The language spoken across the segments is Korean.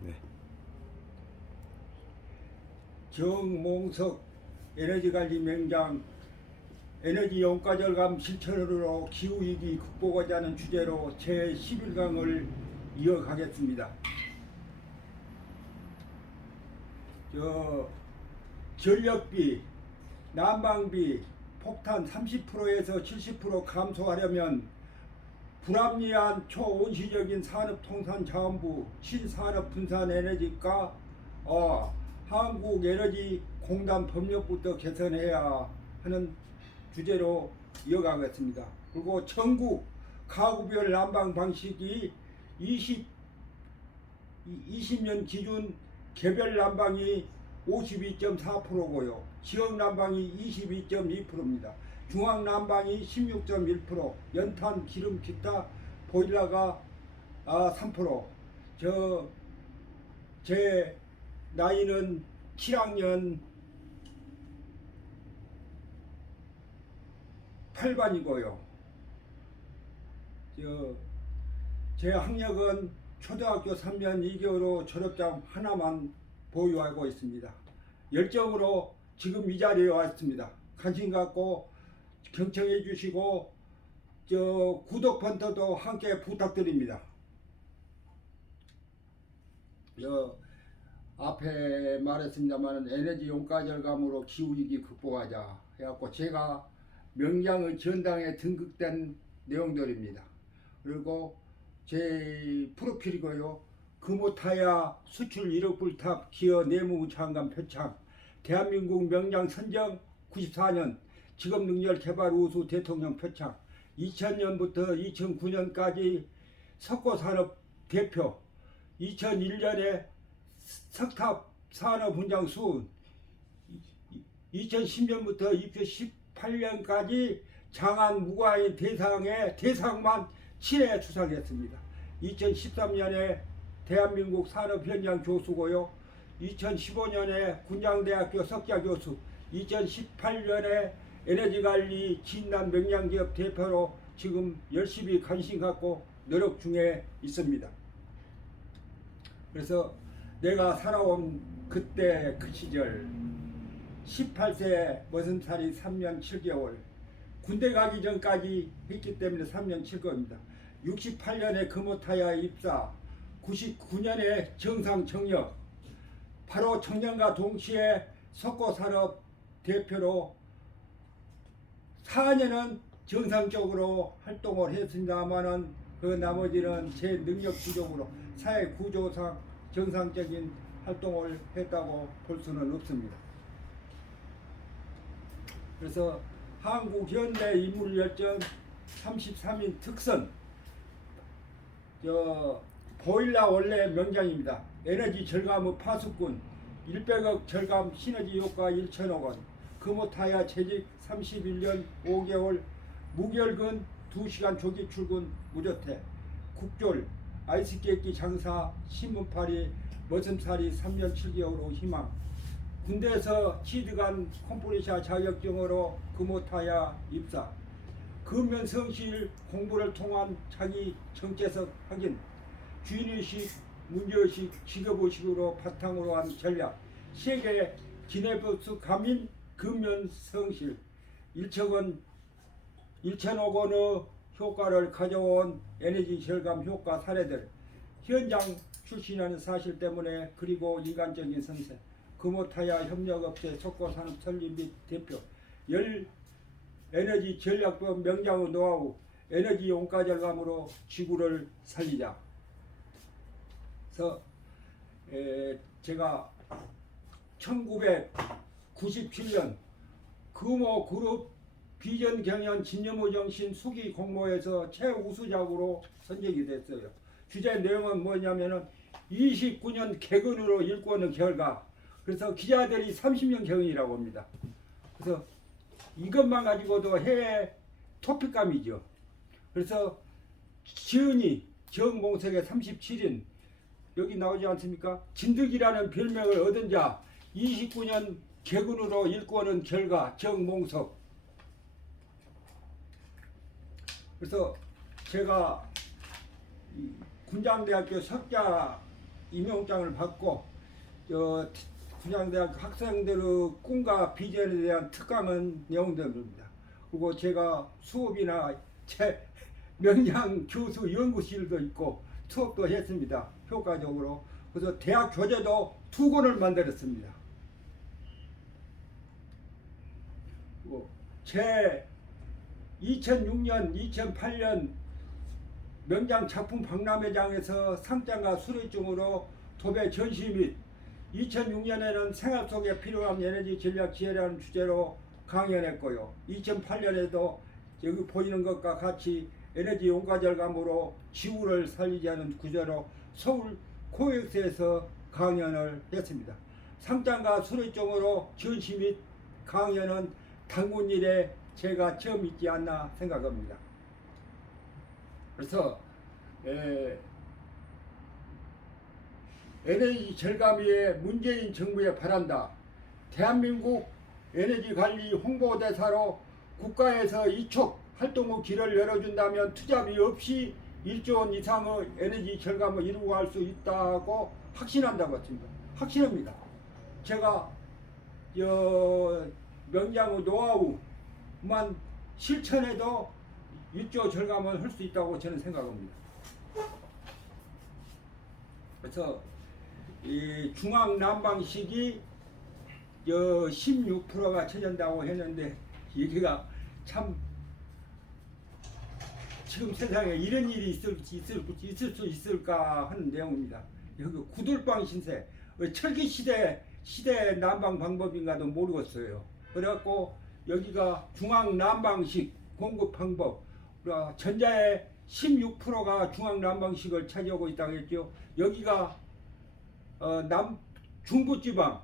네. 정몽석 에너지관리 명장 에너지 용가 절감 실천으로 기후위기 극복하자 는 주제로 제11강을 이어가겠습니다. 전력비, 난방비, 폭탄 30%에서 70% 감소하려면 불합리한 초온시적인 산업통상자원부 신산업분산에너지과 한국에너지공단 법령부터 개선해야 하는 주제로 이어가겠습니다. 그리고 전국 가구별 난방 방식이 20년 기준 개별 난방이 52.4%고요. 지역 난방이 22.2%입니다. 중앙 난방이 16.1%, 연탄, 기름, 기타, 보일러가 3%. 제 나이는 7학년 8반이고요. 제 학력은 초등학교 3년 2개월로 졸업장 하나만 보유하고 있습니다. 열정으로 지금 이 자리에 왔습니다. 관심 갖고 경청해 주시고 구독 번터도 함께 부탁드립니다. 앞에 말했습니다만 에너지 용가 절감으로 기후위기 극복하자 해갖고 제가 명장의 전당에 등극된 내용들입니다. 그리고 제 프로필이고요. 금호타야 수출 1억 불탑 기어 내무부 장관 표창 대한민국 명장 선정 94년 직업능력 개발 우수 대통령 표창 2000년부터 2009년까지 석고산업 대표 2001년에 석탑 산업훈장 수훈 2010년부터 2018년까지 장안 무과인 대상만 7회 수상했습니다. 2013년에 대한민국 산업현장 교수고요. 2015년에 군장대학교 석좌교수, 2018년에 에너지관리 진단 명량기업 대표로 지금 열심히 관심 갖고 노력 중에 있습니다. 그래서 내가 살아온 그때 그 시절 18세 60살이 3년 7개월 군대 가기 전까지 했기 때문에 3년 7개월입니다. 68년에 금호타야 입사 99년에 정상 정력 바로 청년과 동시에 석고산업 대표로 4년은 정상적으로 활동을 했습니다만은 그 나머지는 제 능력 부족으로 사회 구조상 정상적인 활동을 했다고 볼 수는 없습니다. 그래서 한국 현대 인물 열정 33인 특선 보일러 원래 명장입니다. 에너지 절감의 파수꾼 100억 절감 시너지 효과 1천억 원 금호타야 재직 31년 5개월 무결근 2시간 조기 출근 무조퇴 국졸 아이스케이크 장사 신문팔이 머슴살이 3년 7개월로 희망 군대에서 취득한 컴포니샤 자격증으로 금호타야 입사 근면 성실 공부를 통한 자기 정체성 확인 주인의식 문제의식 직업의식으로 바탕으로 한 전략 세계 기네스 가민 근면 성실 1천억 원의 효과를 가져온 에너지 절감 효과 사례들 현장 출신이라는 사실 때문에 그리고 인간적인 선생 금호타야 협력업체 석고산업 설립 및 대표 에너지 전략법 명장의 노하우 에너지 용가 절감으로 지구를 살리자. 그래서 제가 1997년 금호그룹 비전 경연 진여모 정신 수기 공모에서 최우수작으로 선정이 됐어요. 주제 내용은 뭐냐면은 29년 개근으로 일궈는 결과. 그래서 기자들이 30년 경연이라고 합니다. 그래서 이것만 가지고도 해외 토픽감이죠. 그래서 지은이 정몽석의 37인 여기 나오지 않습니까? 진득이라는 별명을 얻은 자 29년 개근으로 일궈는 결과 정몽석. 그래서 제가 군장대학교 석좌 임용장을 받고 분양대학 학생들의 꿈과 비전에 대한 특강은 내용들입니다. 그리고 제가 수업이나 제 명량 교수 연구실도 있고 수업도 했습니다. 효과적으로. 그래서 대학 교재도 2권을 만들었습니다. 제 2006년, 2008년 명장 작품 박람회장에서 상장과 수료증으로 도배 전시 및 2006년에는 생활 속에 필요한 에너지 전략 지혜라는 주제로 강연했고요. 2008년에도 여기 보이는 것과 같이 에너지 용과절감으로 지구를 살리지 않은 구조로 서울 코엑스에서 강연을 했습니다. 상장과 수료증으로 전시 및 강연은 당군 일에 제가 처음 있지 않나 생각합니다. 그래서 에너지 절감 위에 문재인 정부에 바란다. 대한민국 에너지 관리 홍보대사로 국가에서 이촉 활동 후 길을 열어준다면 투자비 없이 1조 원 이상의 에너지 절감을 이루고 갈 수 있다고 확신한다고 했습니다. 확신합니다. 제가 명장의 노하우만 실천해도 1조 절감을 할 수 있다고 저는 생각합니다. 그래서 이 중앙 난방식이 16%가 처진다고 했는데 여기가 참 지금 세상에 이런 일이 있을 수 있을까 하는 내용입니다. 여기 구들방 신세, 철기 시대 난방 방법인가도 모르겠어요. 그래갖고 여기가 중앙 난방식 공급 방법, 전자의 16%가 중앙 난방식을 차지하고 있다고 했죠. 여기가 중부지방,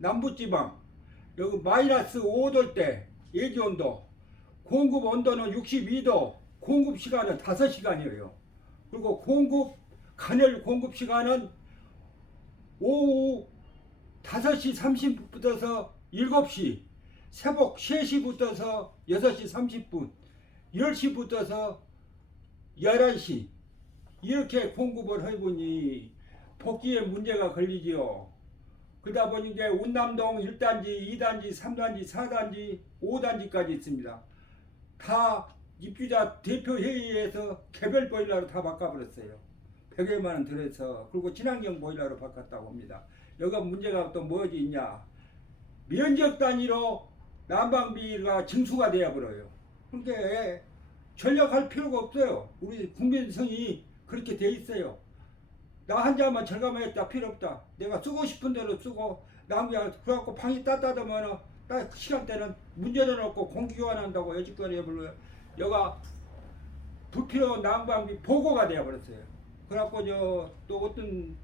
남부지방, 여기 마이너스 5도 때 예지온도, 공급 온도는 62도, 공급 시간은 5시간이에요. 그리고 간헐 공급 시간은 오후 5시 30분부터 7시, 새벽 3시부터 6시 30분, 10시부터 11시 이렇게 공급을 해보니 복귀에 문제가 걸리지요. 그러다 보니 이제 운남동 1단지, 2단지, 3단지, 4단지, 5단지까지 있습니다. 다 입주자 대표회의에서 개별 보일러로 다 바꿔버렸어요. 100여만 원 들여서. 그리고 친환경 보일러로 바꿨다고 합니다. 여기가 문제가 또 뭐지 있냐. 면적 단위로 난방비가 징수가 되어버려요. 그러니까 전략할 필요가 없어요. 우리 국민성이 그렇게 돼 있어요. 나 한 자만 절감하겠다 필요 없다. 내가 쓰고 싶은 대로 쓰고 낭비하고 그래갖고 방이 따뜻하면 딱 시간대는 문제는 없고 공기 교환한다고 여지껏 해버려요. 여가 불필요한 난방비 보고가 되어버렸어요. 그래갖고 또 어떤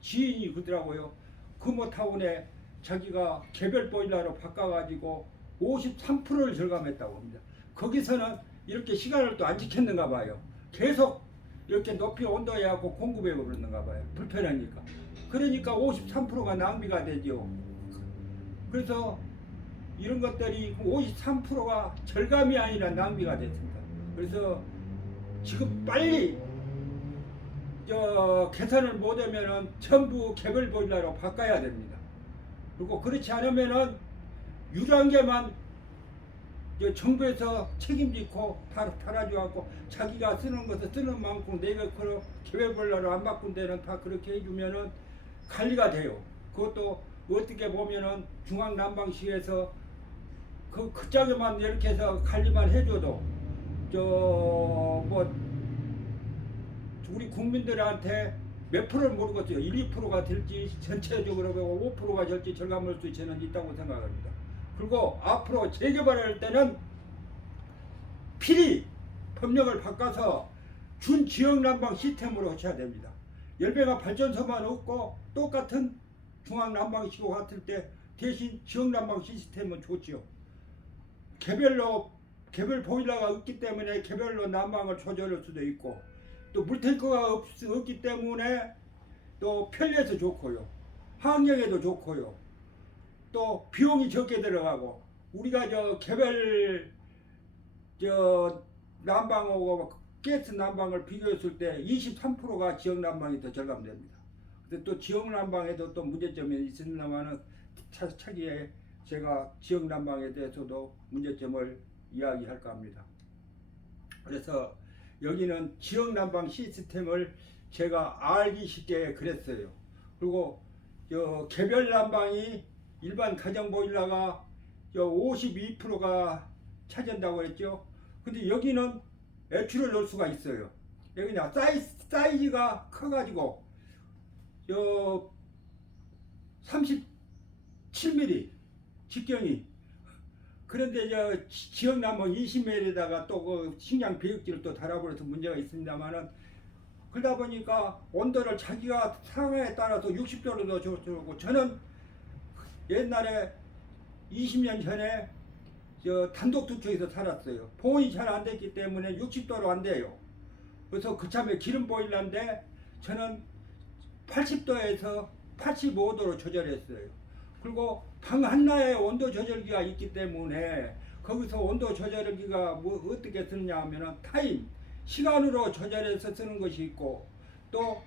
지인이 그러더라고요. 금호타운에 자기가 개별 보일러로 바꿔가지고 53%를 절감했다고 합니다. 거기서는 이렇게 시간을 또 안 지켰는가 봐요. 계속 이렇게 높이 온도해갖고 공급해 버렸는가 봐요. 불편하니까. 그러니까 53%가 낭비가 되죠. 그래서 이런 것들이 53%가 절감이 아니라 낭비가 됐습니다. 그래서 지금 빨리 개선을 못하면은 전부 개별 보일러로 바꿔야 됩니다. 그리고 그렇지 않으면은 유랑계만 정부에서 책임지고 달아줘갖고 자기가 쓰는 것을 쓰는 만큼 내가 그 개별 보일러로 안 바꾼 데는 다 그렇게 해주면은 관리가 돼요. 그것도 어떻게 보면은 중앙 난방식에서 그 짝에만 이렇게 해서 관리만 해줘도 우리 국민들한테 몇 프로를 모르겠어요. 1, 2%가 될지 전체적으로 5%가 될지 절감할 수 저는 있다고 생각합니다. 그리고 앞으로 재개발할 때는 필히 법령을 바꿔서 준지역 난방 시스템으로 해야 됩니다. 열배가 발전소만 없고 똑같은 중앙 난방식과 같을 때 대신 지역 난방 시스템은 좋지요. 개별 보일러가 없기 때문에 개별로 난방을 조절할 수도 있고 또 물탱크가 없기 때문에 또 편리해서 좋고요. 환경에도 좋고요. 또 비용이 적게 들어가고 우리가 개별 난방하고 가스 난방을 비교했을 때 23%가 지역 난방이 더 절감됩니다. 근데 또 지역 난방에도 또 문제점이 있습니다만은 차기에 제가 지역 난방에 대해서도 문제점을 이야기할까 합니다. 그래서 여기는 지역 난방 시스템을 제가 알기 쉽게 그랬어요. 그리고 개별 난방이 일반 가정 보일러가 52%가 차지한다고 했죠. 근데 여기는 애출을 넣을 수가 있어요. 여기는 사이즈가 커가지고 37mm 직경이. 그런데 지역 난방 20mm에다가 또 그 식량 배육지를 또 달아버려서 문제가 있습니다만은, 그러다 보니까 온도를 자기가 상황에 따라서 60도로도 좋고, 저는 옛날에 20년 전에 단독 주택에서 살았어요. 보온이 잘 안 됐기 때문에 60도로 안 돼요. 그래서 그참에 기름 보일러인데 저는 80도에서 85도로 조절했어요. 그리고 방 하나에 온도 조절기가 있기 때문에 거기서 온도 조절기가 어떻게 쓰느냐 하면은 타임, 시간으로 조절해서 쓰는 것이 있고, 또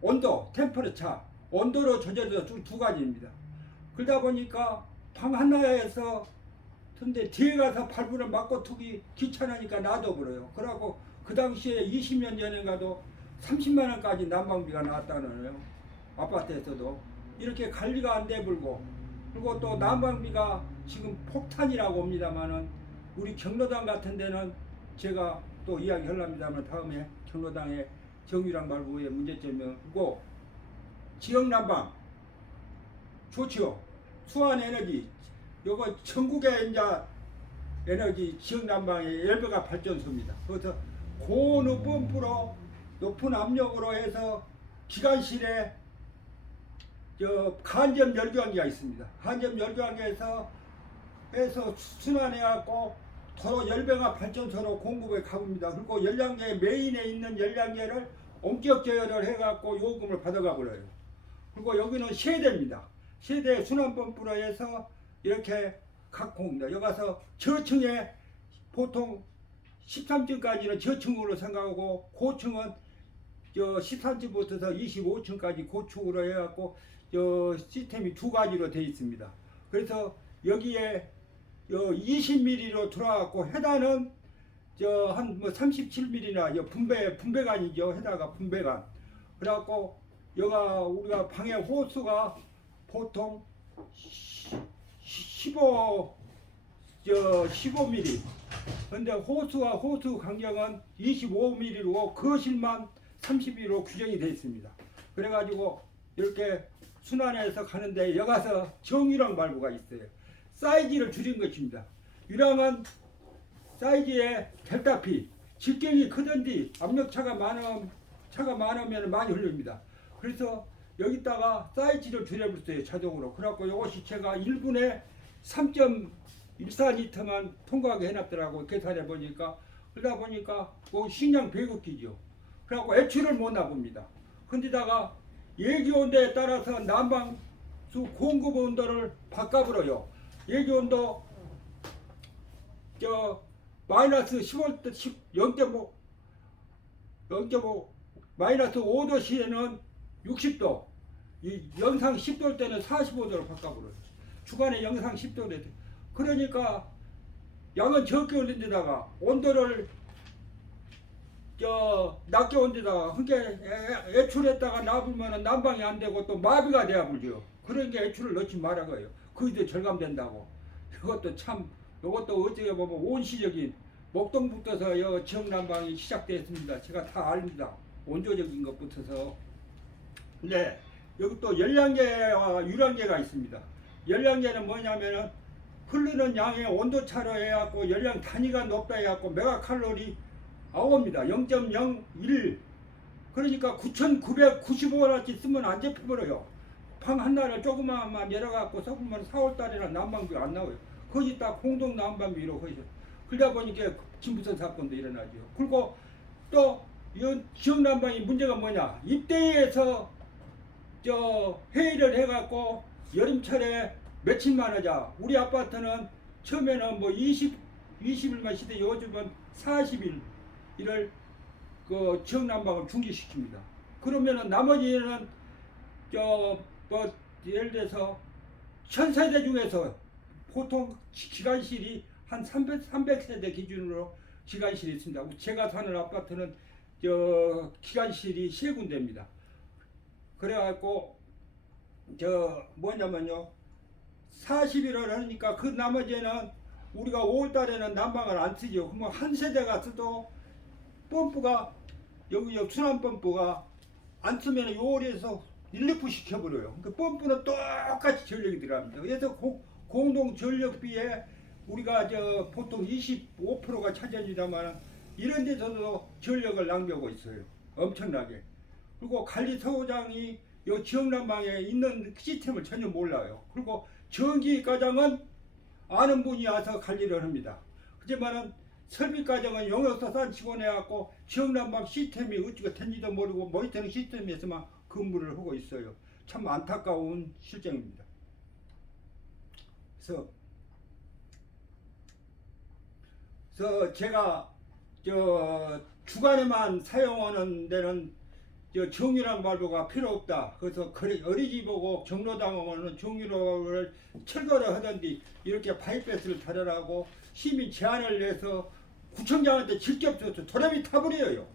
온도, 템퍼러처, 온도로 조절해서 두 가지입니다. 그러다 보니까 방 하나에서 근데 뒤에 가서 발불을 맞고 투기 귀찮으니까 놔둬버려요. 그러고 그 당시에 20년 전인가도 30만 원까지 난방비가 나왔다는 거예요. 아파트에서도 이렇게 관리가 안 돼불고, 그리고 또 난방비가 지금 폭탄이라고 옵니다만은, 우리 경로당 같은 데는 제가 또 이야기하려합니다만 다음에 경로당의 정유랑 말고의 문제점이고, 지역 난방 좋지요. 수완 에너지, 요거 전국의 이제 에너지 지역 난방의 10배가 발전소입니다. 그래서 고온의 펌프로 높은 압력으로 해서 기관실에 간접 열교환기가 있습니다. 간접 열교환기에서 순환해갖고 도로 10배가 발전소로 공급에 가봅니다. 그리고 열량계 메인에 있는 열량계를 원격 제어를 해갖고 요금을 받아가 버려요. 그리고 여기는 세대입니다. 세대 순환 펌프로 해서 이렇게 각공입니다. 여기 가서 저층에 보통 13층까지는 저층으로 생각하고, 고층은 13층부터 25층까지 고축으로 해갖고 시스템이 두 가지로 되어 있습니다. 그래서 여기에 20mm로 들어와갖고 해단은 한 37mm나 분배관이죠. 해다가 분배관. 그래갖고 여가 우리가 방에 호수가 보통 15mm. 근데 호수 간격은 25mm로 거실만 30mm로 규정이 되어 있습니다. 그래가지고 이렇게 순환해서 가는데 여기 가서 정유랑 발부가 있어요. 사이즈를 줄인 것입니다. 유랑은 사이즈에 델타 P, 직경이 크든지 압력차가 많으면 많이 흘립니다. 그래서 여기다가 사이즈를 줄여버렸어요, 자동으로. 그래갖고 이것이 제가 1분에 3.14리터만 통과하게 해놨더라고, 계산해 보니까. 그러다 보니까 식량 배급기죠. 그래갖고 애출을 못 나봅니다. 근데다가 예기온도에 따라서 난방수 공급 온도를 바꿔버려요. 예기온도 마이너스 0.5 마이너스 5도 시에는 60도, 이 영상 10도일 때는 45도로 바꿔버려요. 주간에 영상 10도 돼. 그러니까 양은 적게 올린 데다가 온도를 낮게 온 데다가 애출했다가 놔불면 난방이 안 되고 또 마비가 돼야불죠. 그러니까 애출을 넣지 말아가요. 그게 절감된다고. 이것도 어떻게 보면 온시적인 목동부터서 지역 난방이 시작되었습니다. 제가 다 압니다. 원조적인 것부터서. 근데 여기 또 열량계와 유량계가 있습니다. 열량계는 뭐냐면은 흐르는 양의 온도차로 해갖고 열량 단위가 높다 해갖고 메가칼로리 아홉입니다. 0.01. 그러니까 9,995원어치 쓰면 안 잡혀버려요. 방 하나를 조그마한 열어갖고 섞으면 4월달에는 난방비가 안 나와요. 거기다 공동 난방비로 거기서. 그러다 보니까 김부선 사건도 일어나죠. 그리고 또 이 지역 난방이 문제가 뭐냐? 입대에서 회의를 해갖고 여름철에 며칠만 하자. 우리 아파트는 처음에는 20일만 쉬되 요즘은 40일 이를 그 지역난방을 중지시킵니다. 그러면은 나머지는 뭐 예를 들어서 1000세대 중에서 보통 기관실이 한 300세대 기준으로 기관실이 있습니다. 제가 사는 아파트는 기관실이 3군데입니다. 그래갖고 뭐냐면요, 40일을 하니까 그 나머지는 우리가 5월달에는 난방을 안 쓰죠. 그러면 한 세대가 써도 펌프가 여기 순환 펌프가 안 쓰면 6월에서 릴리프 시켜버려요. 그 펌프는 똑같이 전력이 들어갑니다. 그래서 공동 전력비에 우리가 보통 25%가 차지합니다만 이런 데서도 전력을 낭비하고 있어요. 엄청나게. 그리고 관리소장이 이 지역난방에 있는 시스템을 전혀 몰라요. 그리고 전기과장은 아는 분이 와서 관리를 합니다. 하지만은 설비과장은 용역사 싼 직원해갖고 지역난방 시스템이 어찌가 된지도 모르고 모니터링 시스템에서만 근무를 하고 있어요. 참 안타까운 실정입니다. 그래서 제가 주간에만 사용하는 데는 정유랑 발부가 필요 없다. 그래서 어린이집하고 경로당원은 정유를 철거를 하던디 이렇게 파이프배스를 달아라고 시민 제안을 내서 구청장한테 직접 줘서 도람이 타버려요.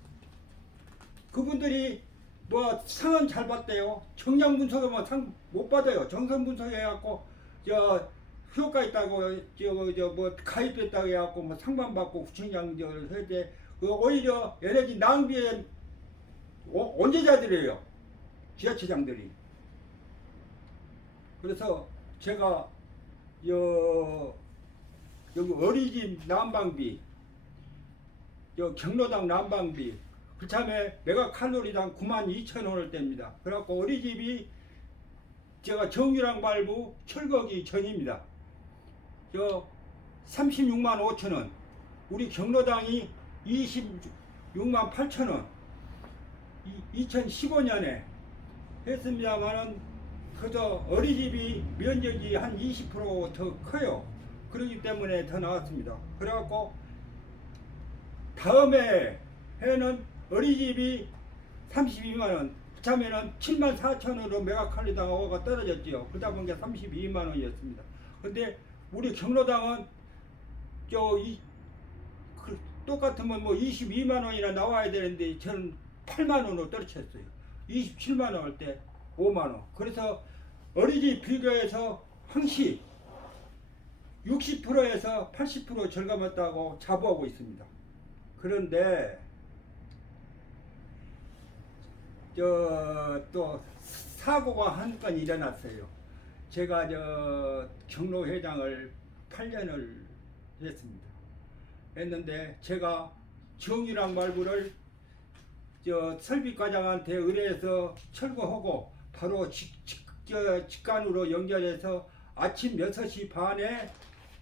그분들이 뭐 상은 잘 받대요. 정량 분석하면 상 못 받아요. 정선 분석해갖고 효과 있다고 뭐 가입했다고 해갖고 뭐 상만 받고 구청장 해야 돼. 오히려 에너지 낭비에 원죄자들이에요. 지자체장들이. 그래서 제가 여기 어린이집 난방비, 경로당 난방비, 그참에 메가칼로리당 92,000원대입니다. 그래갖고 어린이집이 제가 정유랑 발부 철거기 전입니다. 36만 5천원, 우리 경로당이 26만 8천원, 2015년에 했습니다만은 그저 어린이집이 면적이 한 20% 더 커요. 그렇기 때문에 더 나왔습니다. 그래갖고 다음에 해는 어린이집이 32만원, 그참에는 7만 4천원으로 메가칼로리당 어가 떨어졌지요. 그러다 보니까 32만원이었습니다. 근데 우리 경로당은 똑같으면 뭐 22만원이나 나와야 되는데 저는 8만원으로 떨어졌어요. 27만원 할 때 5만원. 그래서 어린이집 비교해서 항시 60%에서 80% 절감했다고 자부하고 있습니다. 그런데 또 사고가 한 건 일어났어요. 제가 경로회장을 8년을 했습니다. 했는데 제가 정유랑 발부를 설비과장한테 의뢰해서 철거하고 바로 직관으로 연결해서 아침 6시 반에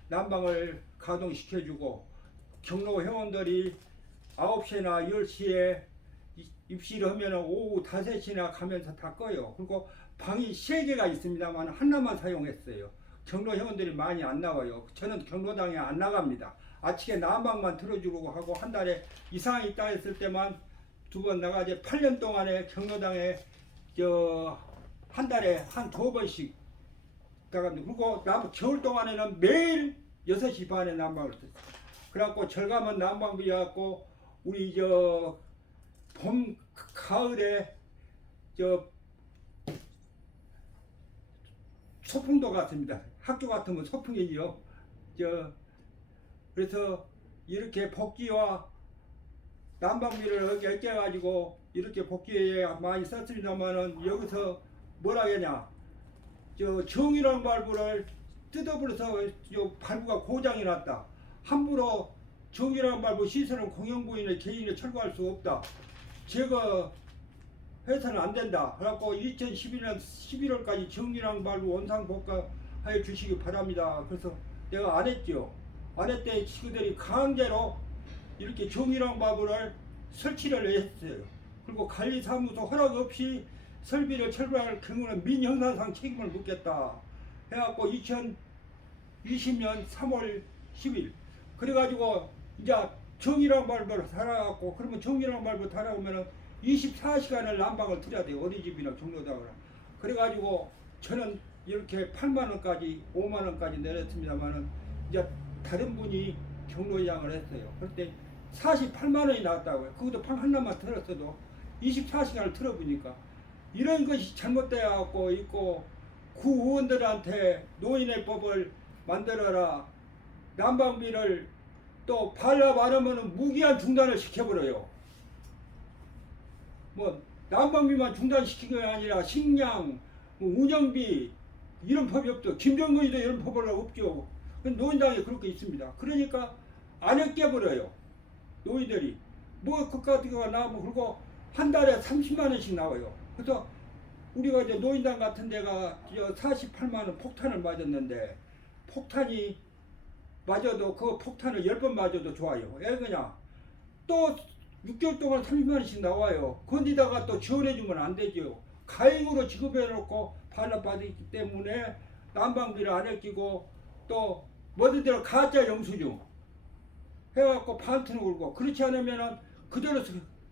난방을 가동시켜주고 경로 회원들이 9시나 10시에 입시를 하면 오후 5시나 가면서 다 꺼요. 그리고 방이 3개가 있습니다만 하나만 사용했어요. 경로 회원들이 많이 안 나와요. 저는 경로당에 안 나갑니다. 아침에 난방만 틀어주고 하고 한 달에 이상이 있다 했을 때만 2번 나가지 8년 동안에 경로당에 한 달에 한 2번씩 나갑니다. 그리고 겨울 동안에는 매일 6시 반에 난방을 썼어요. 그래갖고 절감은 난방비였고 우리 봄 가을에 소풍도 같습니다. 학교 같으면 소풍이지요. 그래서 이렇게 복지와 난방비를 아껴가지고 이렇게 복지에 많이 썼습니다만은 여기서 뭐라 하냐, 정유랑 발부를 뜯어버려서 발부가 고장이 났다. 함부로 정유랑 발부 시설은 공영부인의 개인이 철거할 수 없다. 제거 해서는 안 된다. 그래갖고 2011년 11월까지 정유랑 발부 원상 복구하여 주시기 바랍니다. 그래서 내가 안 했죠. 안 했더니 친구들이 강제로 이렇게 정유랑 발부를 설치를 했어요. 그리고 관리사무소 허락 없이 설비를 철거할 경우는 민형사상 책임을 묻겠다 해갖고 2020년 3월 10일 그래가지고 이제 정이란 말로 살아갖고 그러면 정이란 말로 살아오면은 24시간을 난방을 틀어야 돼요. 어디 집이나 종로다거나. 그래가지고 저는 이렇게 8만 원까지 5만 원까지 내렸습니다만은 이제 다른 분이 경로장을 했어요. 그때 48만 원이 나왔다고요. 그것도 방 하나만 틀었어도 24시간을 틀어보니까 이런 것이 잘못되어 갖고 있고 구의원들한테 노인의 법을 만들어라. 난방비를 또 반납 안 하면 무기한 중단을 시켜버려요. 뭐 난방비만 중단시킨 게 아니라 식량, 운영비 이런 법이 없죠. 김정은이도 이런 법은 없죠. 노인당에 그렇게 있습니다. 그러니까 안 아껴버려요. 노인들이 뭐 그것 같은 거가 나오면 그리고 한 달에 30만 원씩 나와요. 그래서 우리가 이제 노인당 같은 데가 48만 원 폭탄을 맞았는데 폭탄이 맞아도 그 폭탄을 10번 맞아도 좋아요. 왜 그냥 또 6개월 동안 30만 원씩 나와요. 거기다가 또 지원해주면 안 되죠. 가액으로 지급해놓고 반납받았기 때문에 난방비를 안 아끼고 또 뭐든지 가짜 영수증 해갖고 반트는 울고 그렇지 않으면은 그대로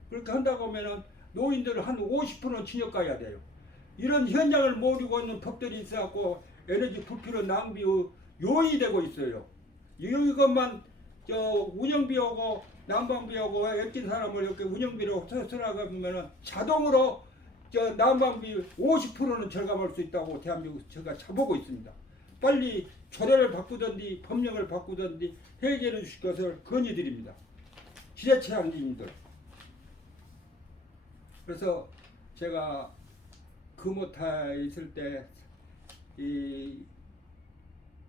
그렇게 한다고 하면은 노인들은 한 50%는 징역 가야 돼요. 이런 현장을 모르고 있는 법들이 있어갖고 에너지 부피로 낭비의 요인이 되고 있어요. 이것만 운영비하고 난방비하고 애낀 사람을 이렇게 운영비로 쓰라가면은 자동으로 난방비 50%는 절감할 수 있다고 대한민국 제가 쳐보고 있습니다. 빨리 조례를 바꾸든지 법령을 바꾸든지 해결해 주실 것을 건의드립니다. 지자체 장님들. 그래서 제가 금호타에 있을 때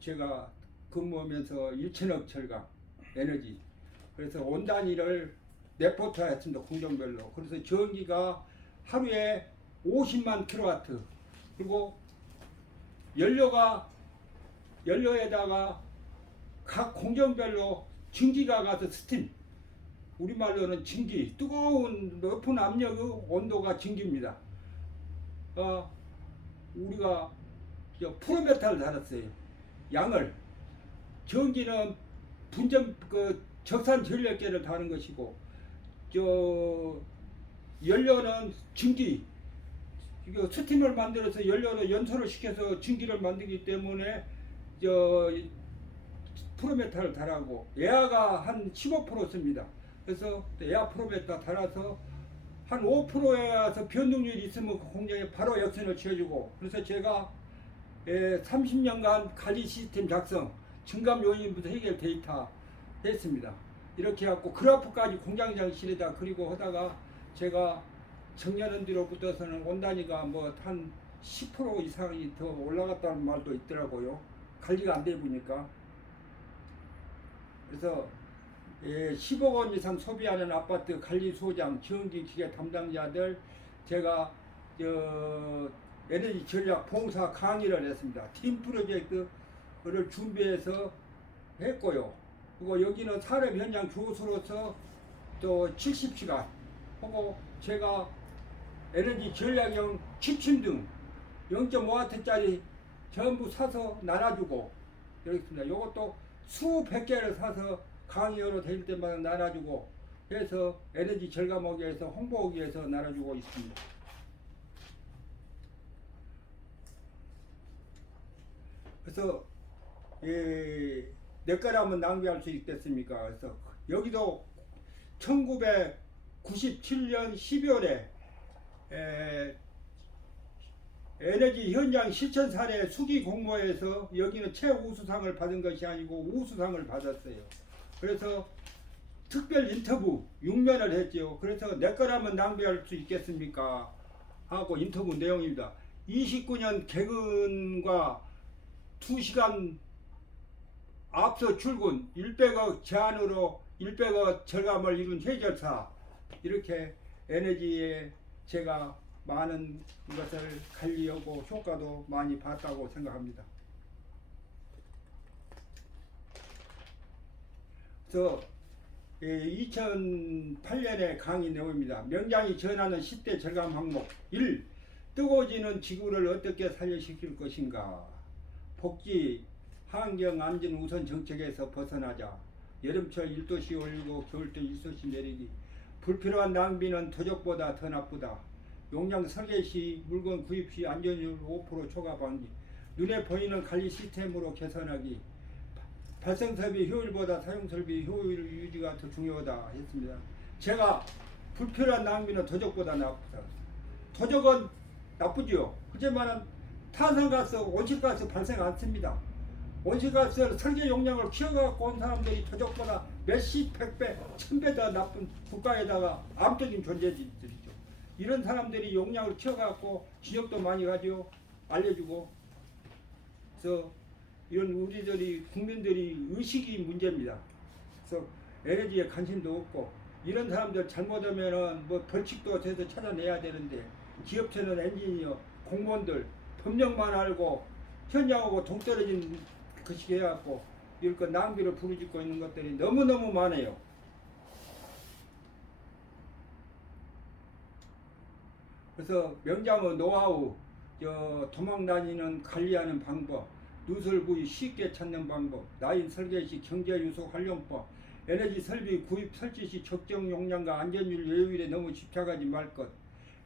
제가 근무하면서 1천억 절감 에너지 그래서 온 단위를 내포터 했습니다. 공정별로. 그래서 전기가 하루에 50만 킬로와트 그리고 연료에다가 각 공정별로 증기가 가서 스팀 우리말로는 증기 뜨거운 높은 압력의 온도가 증기입니다. 우리가 프로메타를 달았어요. 양을 전기는 분전 적산 전력계를 다는 것이고 연료는 증기 이거 스팀을 만들어서 연료로 연소를 시켜서 증기를 만들기 때문에 프로메타를 달하고 에아가 한 15% 씁니다. 그래서 에아 프로메타 달아서 한 5%에 와서 변동률이 있으면 그 공장에 바로 역선을 취해주고 그래서 제가 30년간 관리 시스템 작성 증감 요인부터 해결 데이터 했습니다. 이렇게 해갖고 그래프까지 공장장실에다 그리고 하다가 제가 정년은 뒤로부터서는 온단위가 뭐 한 10% 이상이 더 올라갔다는 말도 있더라고요. 관리가 안 돼 보니까. 그래서 10억 원 이상 소비하는 아파트 관리소장, 전기기계 담당자들 제가 에너지 전략 봉사 강의를 했습니다. 팀 프로젝트를 준비해서 했고요. 그리고 여기는 산업 현장 교수로서 또 70시간 하고 제가 에너지 전략용 키친등 0.5W짜리 전부 사서 나눠주고 여기 있습니다. 이것도 수백 개를 사서 강의로 될 때마다 나눠주고 해서 에너지 절감하기 위해서 홍보하기 위해서 나눠주고 있습니다. 그래서 몇 가람은 낭비할 수 있겠습니까? 그래서 여기도 1997년 12월에 에너지 현장 실천 사례 수기 공모에서 여기는 최우수상을 받은 것이 아니고 우수상을 받았어요. 그래서 특별 인터뷰 6면을 했죠. 그래서 내 거라면 낭비할 수 있겠습니까? 하고 인터뷰 내용입니다. 29년 개근과 2시간 앞서 출근 100억 제한으로 100억 절감을 이룬 해결사 이렇게 에너지에 제가 많은 것을 관리하고 효과도 많이 봤다고 생각합니다. 그래서 2008년에 강의 내용입니다. 명장이 전하는 10대 절감 항목 1. 뜨거워지는 지구를 어떻게 살려시킬 것인가. 복지, 환경, 안전 우선 정책에서 벗어나자. 여름철 1도씨 올리고 겨울철 1도씨 내리기. 불필요한 낭비는 도적보다 더 나쁘다. 용량 설계 시 물건 구입 시 안전율 5% 초과 방지. 눈에 보이는 관리 시스템으로 개선하기. 발생 설비 효율보다 사용 설비 효율 유지가 더 중요하다 했습니다. 제가 불필요한 낭비는 도적보다 나쁘다. 도적은 나쁘죠. 하지만 탄산가스, 온실가스 발생 않습니다. 온실가스 설계 용량을 키워갖고 온 사람들이 도적보다 몇십, 백배, 천배 더 나쁜 국가에다가 암적인 존재들이죠. 이런 사람들이 용량을 키워갖고 지역도 많이 가지고 알려주고, 그래서 이런 우리들이 국민들이 의식이 문제입니다. 그래서 에너지에 관심도 없고, 이런 사람들 잘못하면은 뭐 벌칙도 돼서 찾아내야 되는데, 기업체는 엔지니어, 공무원들 법령만 알고 현장하고 동떨어진 것이 해갖고 이렇게 낭비를 부르짖고 있는 것들이 너무너무 많아요. 그래서 명장의 노하우, 도망다니는 관리하는 방법, 누설 부위 쉽게 찾는 방법, 라인 설계 시 경제 유소 활용법, 에너지 설비 구입 설치 시 적정 용량과 안전율 여유율에 너무 집착하지 말 것,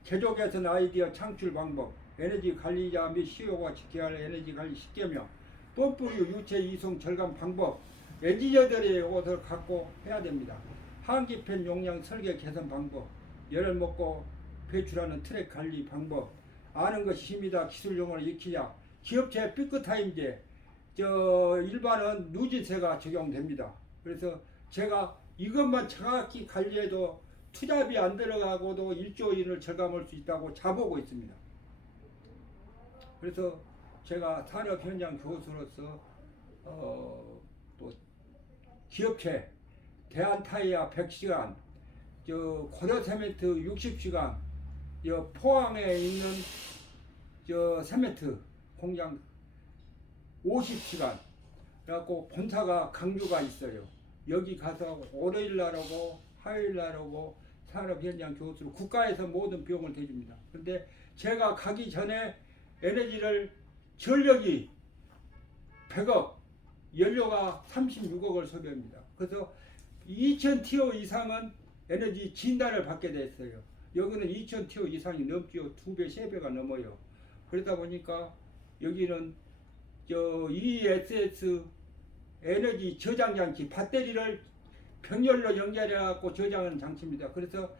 개조 개선 아이디어 창출 방법, 에너지 관리자 및 CEO가 지켜야 할 에너지 관리 10개명, 펌프류 유체 이송 절감 방법, 엔지니어들의 옷을 갖고 해야 됩니다. 한기팬 용량 설계 개선 방법, 열을 먹고 배출하는 트랙 관리 방법, 아는 것이 힘이다 기술 용어를 익히자, 기업체 피크타임제, 일반은 누진세가 적용됩니다. 그래서 제가 이것만 정확히 관리해도 투자비 안 들어가고도 1조 원을 절감할 수 있다고 자보고 있습니다. 그래서 제가 산업 현장 교수로서 또 기업체 대한타이어 100시간, 고려세멘트 60시간, 포항에 있는 세멘트 공장 50시간, 그래갖고 본사가 강주가 있어요. 여기 가서 월요일 날 오고 화요일 날 오고 산업 현장 교수로 국가에서 모든 비용을 대줍니다. 근데 제가 가기 전에 에너지를 전력이 100억, 연료가 36억을 소비합니다. 그래서 2000TO 이상은 에너지 진단을 받게 됐어요. 여기는 2000TO 이상이 넘지요. 2배, 3배가 넘어요. 그러다 보니까 여기는 ESS 에너지 저장 장치, 배터리를 병렬로 연결해 갖고 저장하는 장치입니다. 그래서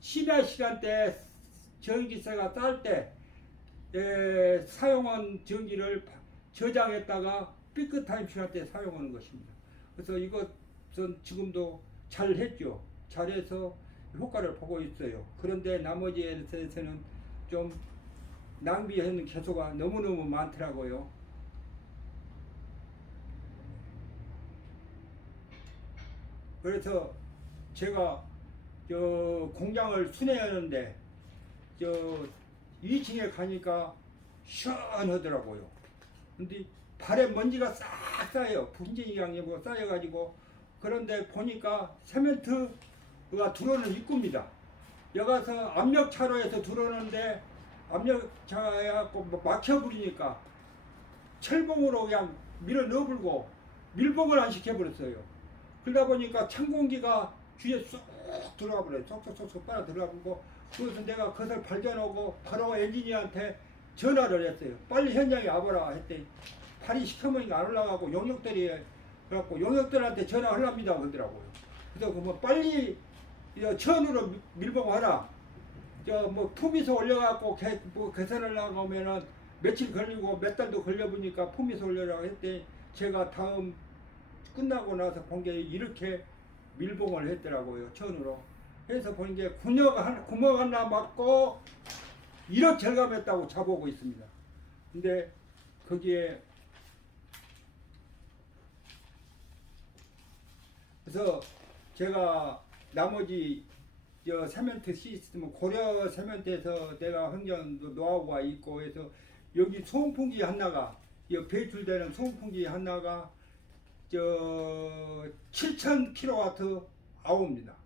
심야 시간대 전기세가 쌀 때 사용한 전기를 저장했다가 피크타임 시간대 사용하는 것입니다. 그래서 이것은 지금도 잘 했죠. 잘해서 효과를 보고 있어요. 그런데 나머지에 대해서는 좀 낭비하는 개소가 너무너무 많더라고요. 그래서 제가 공장을 순회하는데 2층에 가니까 시원하더라고요. 근데 발에 먼지가 싹 쌓여, 분진이랑 뭐 쌓여가지고, 그런데 보니까 세멘트가 들어오는 입구입니다. 여기 가서 압력차로에서 들어오는데 압력차에 갖고 막혀버리니까 철봉으로 그냥 밀어 넣어버리고 밀봉을 안 시켜버렸어요. 그러다 보니까 찬 공기가 귀에 쏙 들어가 버려요. 쏙쏙쏙 빨아 들어가 버리고, 그래서 내가 그것을 발견하고 바로 엔지니어한테 전화를 했어요. 빨리 현장에 와보라 했더니 발이 시커머니가 안 올라가고 용역들이 그래갖고 용역들한테 전화하랍니다 그러더라고요. 그래서 뭐 빨리 천으로 밀봉하라. 뭐 품위서 올려갖고 개선을 나가면은 며칠 걸리고 몇 달도 걸려보니까 품위서 올려라고 했더니 제가 다음 끝나고 나서 본 게 이렇게 밀봉을 했더라고요. 천으로. 해서 보는 게 구멍 하나 막고 1억 절감했다고 자보고 있습니다. 근데 거기에 그래서 제가 나머지 세멘트 시스템 고려 세멘트에서 내가 환경 노하우가 있고 해서 여기 소음풍기 하나가 배출되는 소음풍기 하나가 7000kW 아우입니다.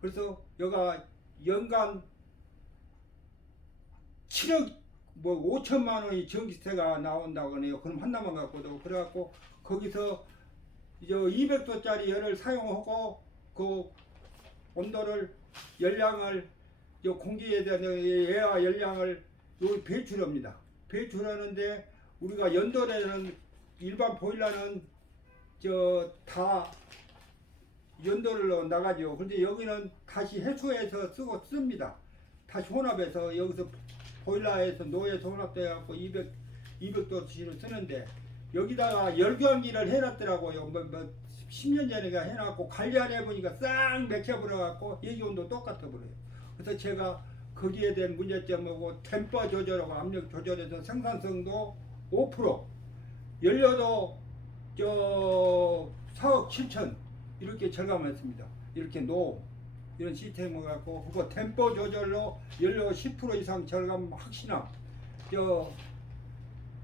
그래서 여가 연간 7억 5천만 원이 전기세가 나온다고 하네요. 그럼 하나만 갖고도 그래갖고 거기서 이제 200도짜리 열을 사용하고 그 온도를 열량을 공기에 대한 애와 열량을 요 배출합니다. 배출하는데 우리가 연도에는 일반 보일러는 다 연도를 나가죠. 그런데 여기는 다시 해소해서 씁니다. 다시 혼합해서 여기서 보일러에서 노에서 혼합돼 갖고 200도씨를 쓰는데 여기다가 열교환기를 해놨더라고요. 10년 전에 해놨고 관리 안 해보니까 싹 맥혀버려 갖고 예기온도 똑같아 버려요. 그래서 제가 거기에 대한 문제점하고 템퍼 조절하고 압력 조절해서 생산성도 5%, 연료도 4억 7천 이렇게 절감했습니다. 이렇게 이런 시스템을 갖고 그거 템퍼 조절로 연료 10% 이상 절감 확신함.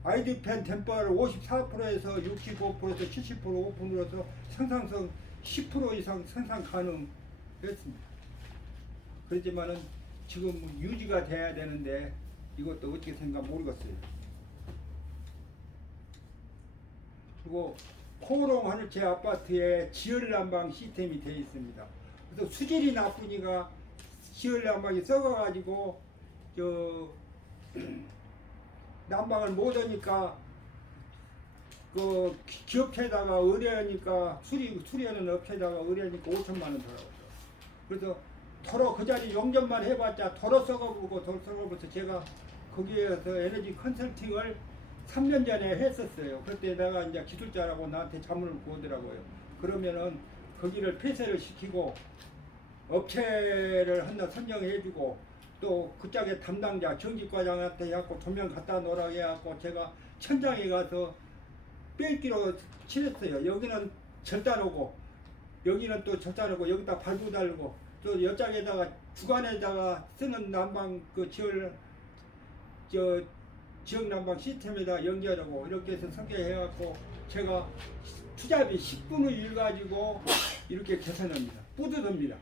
아이디펜 템퍼를 54%에서 65%에서 70% 오픈으로서 생산성 10% 이상 생산 가능했습니다. 그렇지만은 지금 유지가 돼야 되는데 이것도 어떻게 생각 모르겠어요. 그리고 포롱 하늘채 아파트에 지열난방 시스템이 되어 있습니다. 그래서 수질이 나쁘니까 지열난방이 썩어가지고 난방을 못하니까 그 기업체에다가 의뢰하니까 수리하는 업체에다가 의뢰하니까 5천만 원 더라고요. 그래서 더러 그 자리 용접만 해봤자 더러 썩어버려서 제가 거기에서 에너지 컨설팅을 3년 전에 했었어요. 그때 내가 이제 기술자라고 나한테 자문을 구하더라고요. 그러면은 거기를 폐쇄를 시키고 업체를 하나 선정해주고 또 그쪽에 담당자 정직과장한테 해갖고 조명 갖다 놓으라고 해갖고 제가 천장에 가서 뺄기로 칠했어요. 여기는 절단하고 여기는 또 절단하고 여기다 발도 달고 또 여짝에다가 주간에다가 쓰는 난방 그 지역 난방 시스템에다 연결하고 이렇게 해서 설계해갖고 제가 투자비 10분의 1 가지고 이렇게 계산합니다. 뿌듯합니다.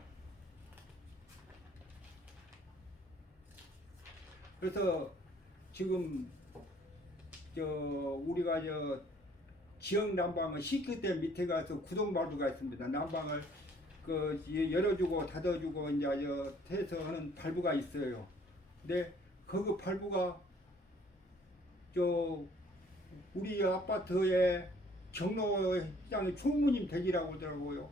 그래서 지금 우리가 지역 난방은 싱크대 밑에 가서 구동 발부가 있습니다. 난방을 열어주고 닫아주고 이제 해서 하는 발부가 있어요. 근데 그 발부가 우리 아파트에 경로시장의 총무님 댁이라고 하더라고요.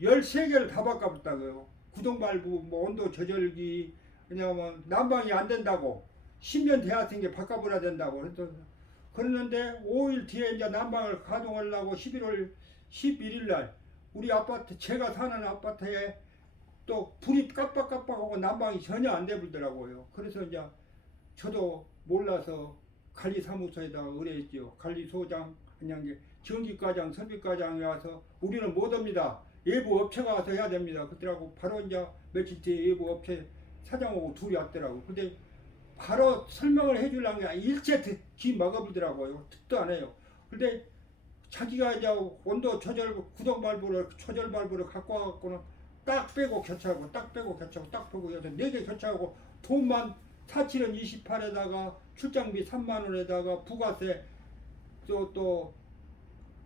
13개를 다 바꿔봤다고요. 구동발부, 온도 조절기, 왜냐하면 난방이 안 된다고 10년 되었은 게 바꿔버려야 된다고 그랬는데 5일 뒤에 이제 난방을 가동하려고 11월 11일 날 우리 아파트 제가 사는 아파트에 또 불이 깜빡깜빡하고 난방이 전혀 안 되더라고요. 그래서 이제 저도 몰라서 관리사무소에다가 의뢰했죠. 관리소장, 그냥 전기과장, 설비과장이 와서 우리는 못합니다. 외부 업체가 와서 해야 됩니다. 그러더라고. 바로 이제 며칠 뒤에 외부 업체 사장하고 둘이 왔더라고. 근데 바로 설명을 해주려는 게 일체 귀 막아보더라고요. 듣도 안 해요. 근데 자기가 이제 온도 조절, 구동 발부를, 조절 발부를 갖고 와갖고는 딱 빼고 교체하고, 딱 빼고 교체하고, 딱 빼고 해서 4개 교체하고 돈만 47원 28에다가 출장비 3만원에다가 부가세 또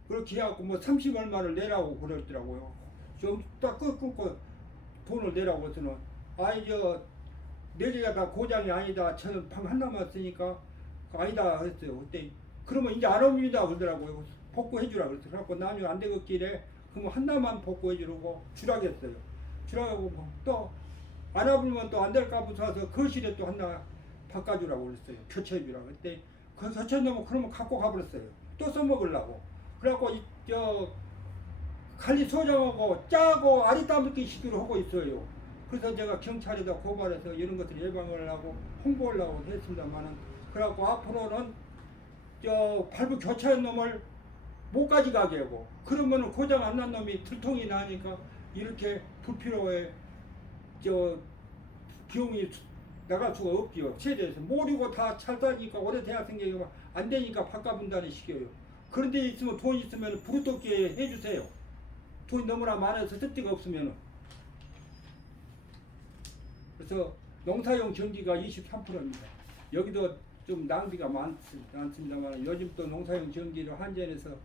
그렇게 해갖고 뭐 30 얼마를 내라고 그랬더라고요. 좀 딱 끊고 돈을 내라고 해서는 저 4개가 다 고장이 아니다. 저는 방 하나만 쓰니까 아니다 그랬어요. 그때 그러면 이제 안 옵니다 그러더라고요. 복구해주라 그랬어요. 그래갖고 나중에 안 되겠길래 그러면 하나만 복구해주라고 주라겠어요. 주라고 또 안 와보면 또 안 될까 봐서 거실에 또 하나 바꿔주라고 그랬어요. 교체해주라고. 그때 그 교체해놓으면 그러면 갖고 가버렸어요. 또 써먹으려고. 그래갖고 관리소장하고 짜고 아리따먹기 시키로 하고 있어요. 그래서 제가 경찰에다 고발해서 이런 것을 예방을 하고 홍보하려고 했습니다만은 그래갖고 앞으로는 발부 교체한 놈을 못 가져가게 하고 그러면은 고장 안 난 놈이 들통이 나니까 이렇게 불필요해 비용이 나갈 수가 없죠. 세대에서 모르고 다 찰다니까 오래돼야 생기고 안 되니까 바꿔본다는 식이에요. 그런데 있으면 돈 있으면 부르토끼 해주세요. 돈이 너무나 많아서 쓸 데가 없으면은. 그래서 농사용 전기가 23%입니다. 여기도 좀 낭비가 많습니다만 요즘 또 농사용 전기를 한전에서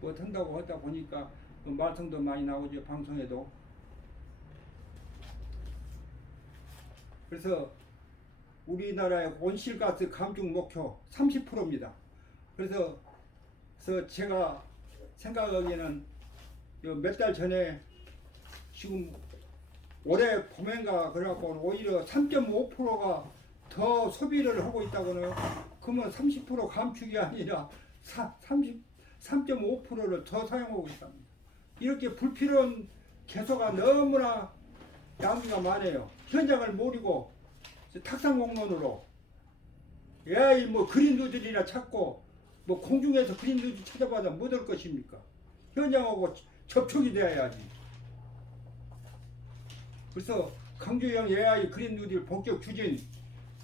뭐 한다고 하다 보니까 말썽도 많이 나오죠, 방송에도. 그래서 우리나라의 온실가스 감축 목표 30%입니다. 그래서 제가 생각하기에는 몇 달 전에 지금 올해 봄인가 그래갖고 오히려 3.5%가 더 소비를 하고 있다고는, 그러면 30% 감축이 아니라 3.5%를 더 사용하고 있답니다. 이렇게 불필요한 개소가 너무나 낭비가 많아요. 현장을 모르고 탁상공론으로 AI 뭐 그린 누들이나 찾고 뭐 공중에서 그린 누들 찾아봐도 못 올 것입니까? 현장하고 접촉이 돼야지. 그래서 강주형 AI 그린 누들 본격 추진.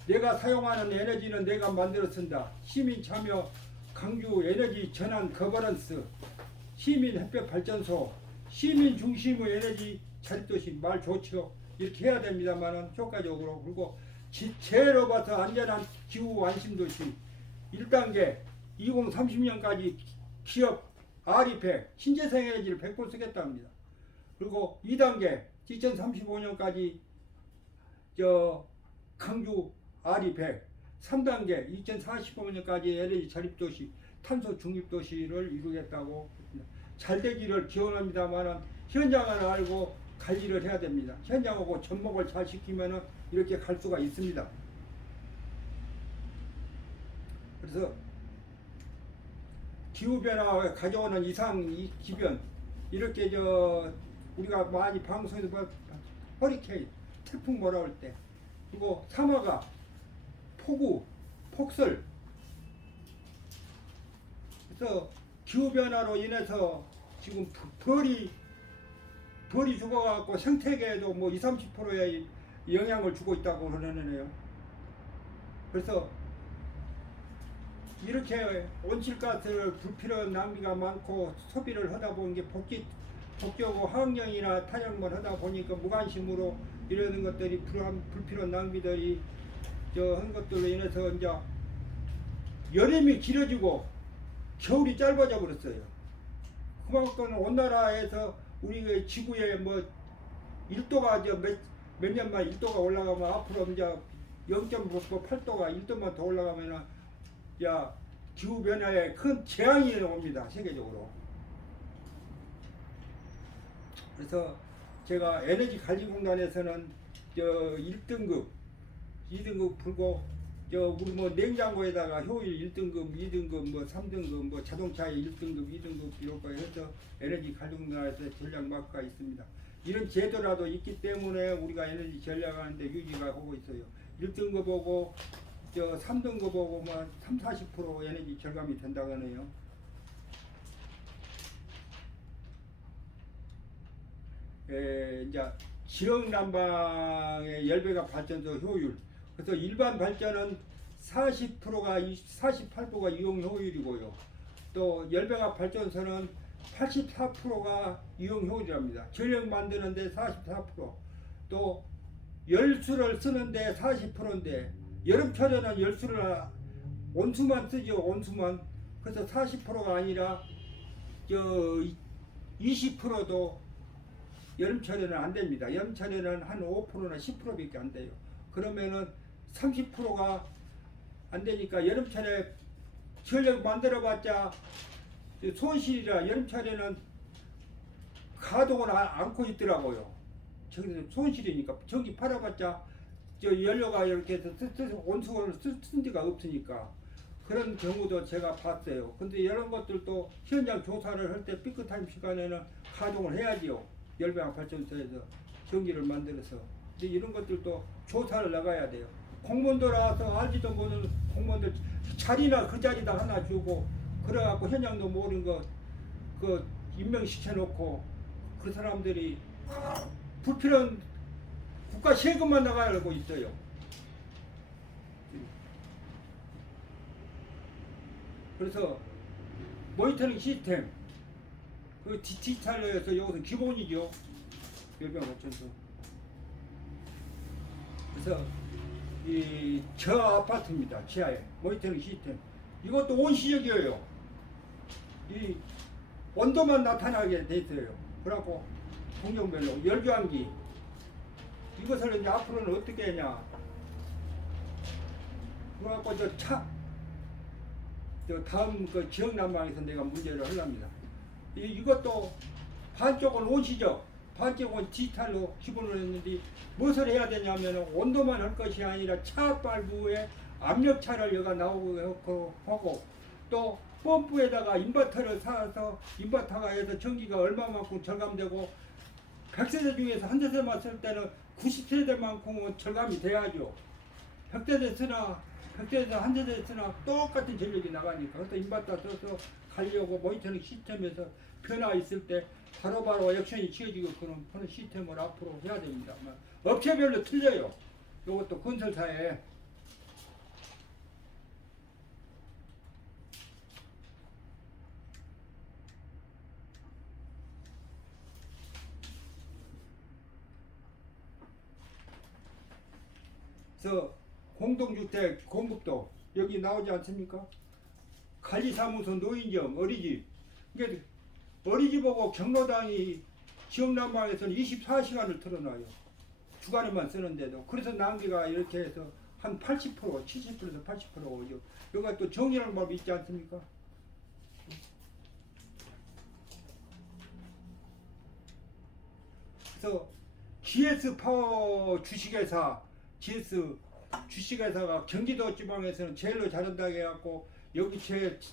내가 사용하는 에너지는 내가 만들어 쓴다. 시민 참여 강주 에너지 전환 거버넌스, 시민 햇볕 발전소, 시민 중심의 에너지 자립도시. 말 좋죠. 이렇게 해야 됩니다만은 효과적으로. 그리고 제로 봐서 안전한 기후 안심도시 1단계 2030년까지 기업 RE100 신재생 에너지를 100% 쓰겠답니다. 그리고 2단계 2035년까지 강주 RE100, 3단계 2045년까지 에너지 자립도시 탄소 중립도시를 이루겠다고 잘 되기를 기원합니다만은 현장을 알고 관리를 해야 됩니다. 현장하고 접목을 잘 시키면은 이렇게 갈 수가 있습니다. 그래서 기후변화가 가져오는 이상 기변, 이렇게 우리가 많이 방송에서 허리케인, 태풍 몰아올 때, 그리고 사마가, 폭우, 폭설. 그래서 기후변화로 인해서 지금 벌이 죽어갖고 생태계에도 뭐 20-30%의 영향을 주고 있다고 그러네요. 그래서 이렇게 온실가스를 불필요한 낭비가 많고 소비를 하다 보는 게 복지하고 환경이나 타협만 하다 보니까 무관심으로 이러는 것들이 불필요한 낭비들이 한 것들로 인해서 이제 여름이 길어지고 겨울이 짧아져 버렸어요. 그만큼 온나라에서 우리 지구에 뭐 1도가 몇 년만 1도가 올라가면 앞으로 이제 0.8도가 1도만 더 올라가면은 기후 변화에 큰 재앙이 옵니다, 세계적으로. 그래서 제가 에너지관리공단에서는 1등급, 2등급 풀고 우리 뭐 냉장고에다가 효율 1등급, 2등급, 뭐 3등급, 뭐 자동차에 1등급, 2등급 이렇게 해서 에너지관리공단에서 전략 마크가 있습니다. 이런 제도라도 있기 때문에 우리가 에너지 전략하는데 유지가 하고 있어요. 1등급하고 3등급하고 뭐 30-40% 에너지 절감이 된다고 하네요. 이제 지역난방의 열배가 발전소 효율. 그래서 일반 발전은 48%가 이용 효율이고요. 또 열배가 발전소는 84%가 이용 효율이랍니다. 전력 만드는데 44%. 또 열수를 쓰는데 40%인데 여름철에는 열수를 온수만 쓰죠. 온수만. 그래서 40%가 아니라 20%도 여름철에는 안 됩니다. 여름철에는 한 5%나 10%밖에 안 돼요. 그러면은 30%가 안 되니까 여름철에 전력 만들어봤자 손실이라 여름철에는 가동을 않고 있더라고요. 저기서 손실이니까 전기 팔아봤자 연료가 이렇게 해서 온수를 쓴 데가 없으니까 그런 경우도 제가 봤어요. 근데 이런 것들도 현장 조사를 할 때 피크타임 시간에는 가동을 해야지요. 열배화 발전소에서 전기를 만들어서. 근데 이런 것들도 조사를 나가야 돼요. 공무원들 와서 알지도 모르는 공무원들 자리나 그 자리다 하나 주고 그래갖고 현장도 모르는 거 임명시켜놓고 그 사람들이 불필요한 국가 세금만 나가려고 있어요. 그래서 모니터링 시스템 그 디지털로해서 여기서 기본이죠. 열병 발전소. 그래서 저 아파트입니다. 지하에 모니터링 시스템. 이것도 온시적이에요. 온도만 나타나게 돼 있어요. 그래갖고 공정별로 열교환기 이것을 이제 앞으로는 어떻게 하냐. 그래갖고 저 다음 그 지역 난방에서 내가 문제를 하렵니다. 이것도 반쪽은 온시죠. 반쪽은 디지털로 기본으로 했는데 무엇을 해야 되냐면 온도만 할 것이 아니라 차 발부에 압력차를 여가 나오고 하고 또 펌프에다가 인버터를 사서 인버터가 해서 전기가 얼마만큼 절감되고 100세대 중에서 한 세대만 쓸 때는 90세대만큼은 절감이 돼야죠. 100세대 쓰나 100세대에서 한 세대 쓰나 똑같은 전력이 나가니까 그래서 인버터 써서 가려고 모니터링 시스템에서 변화 있을 때 바로바로 액션이 취해지고 그런 시스템을 앞으로 해야 됩니다. 업체별로 틀려요. 이것도 건설사에 그래서 공동주택 공급도 여기 나오지 않습니까? 관리사무소 노인정 어린이집 이게 어린이집하고 경로당이 지역난방에서는 24시간을 틀어놔요. 주간에만 쓰는데도 그래서 낭비가 이렇게 해서 한 80% 70%에서 80% 오죠. 여기가 또 정리라는 법이 있지 않습니까? 그래서 GS 파워 주식회사 GS 주식회사가 경기도 지방에서는 제일로 잘한다고 해갖고 여기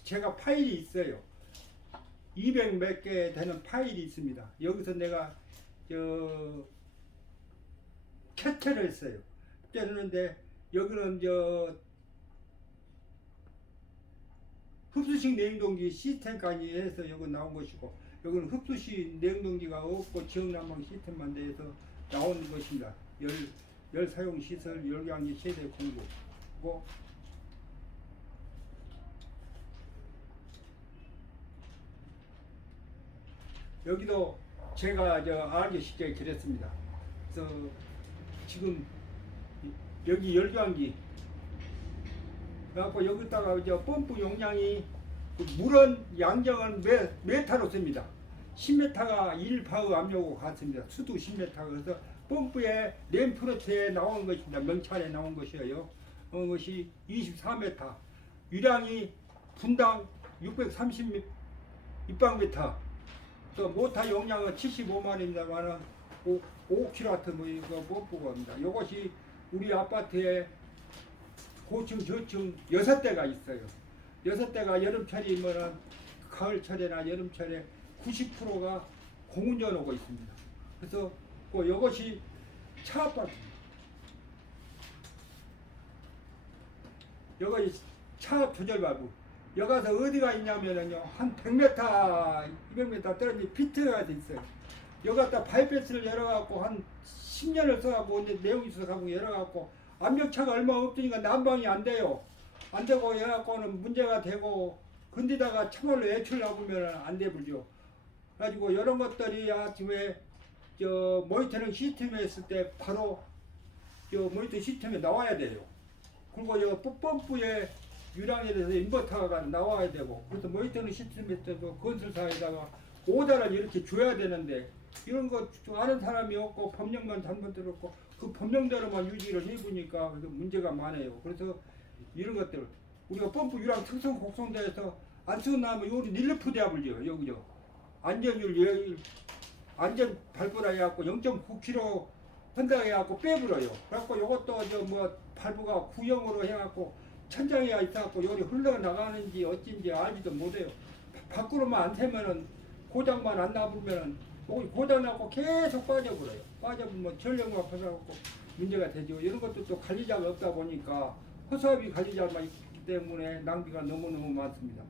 제가 파일이 있어요. 200 몇 개 되는 파일이 있습니다. 여기서 내가 캡처를 했어요. 캡처했는데 여기는 흡수식 냉동기 시스템까지 해서 여기 나온 것이고 여기는 흡수식 냉동기가 없고 지역난방 시스템만 대해서 나온 것입니다. 열 사용 시설 열강기 세대 공급고 여기도 제가 알기 쉽게 그렸습니다. 그래서 지금 여기 열강기 그래갖고 여기다가 펌프 용량이 물은 양정은 메타로 씁니다. 10m가 1파워 압력하고 같습니다. 수도 10m가 그래서 펌프에 램프로트에 나온 것입니다. 명찰에 나온 것이에요. 것이 24m 유량이 분당 630 입방미터 또 모터 용량은 75만입니다만 5kW 뭐 이거 펌프입니다. 이것이 우리 아파트에 고층 저층 6대가 있어요. 6대가 여름철이면 가을철이나 여름철에 90%가 공운전 오고 있습니다. 그래서 이것이 차 아파트 여기 차 조절 발부 여기서 어디가 있냐면은요 한 100m 200m 떨어진 피트가 돼 있어요. 여기 갖다 바이패스를 열어갖고 한 10년을 써갖고 이제 내용이 있어서 열어갖고 압력차가 얼마 없으니까 난방이 안 돼요. 안 되고 해갖고는 문제가 되고 근데다가 차물로 외출 나보면 안 되죠. 그래가지고 이런 것들이 아침에 모니터링 시스템에 있을 때 바로 모니터 시스템에 나와야 돼요. 그리고 펌프의 유량에 대해서 인버터가 나와야 되고 그래서 모니터링 시스템에서도 건설사에다가 오다를 이렇게 줘야 되는데 이런 거 아는 사람이 없고 법령만 잘못 들었고 그 법령대로만 유지를 해보니까 문제가 많아요. 그래서 이런 것들 우리가 펌프 유량 특성 곡선대에서 안 쓰고 나면 요리 닐르프 대합을요. 여기죠. 안전율 안전 발부라 해갖고 0.9kg 한다고 해갖고 빼버려요. 그래갖고 요것도 발부가 구형으로 해갖고 천장에 있어갖고 요리 흘러나가는지 어쩐지 알지도 못해요. 밖으로만 안 새면은 고장만 안 나부면은 고장나고 계속 빠져버려요. 빠져버리면 전력만 퍼져갖고 문제가 되죠. 이런 것도 또 관리자가 없다 보니까 허수아비 관리자만 있기 때문에 낭비가 너무너무 많습니다.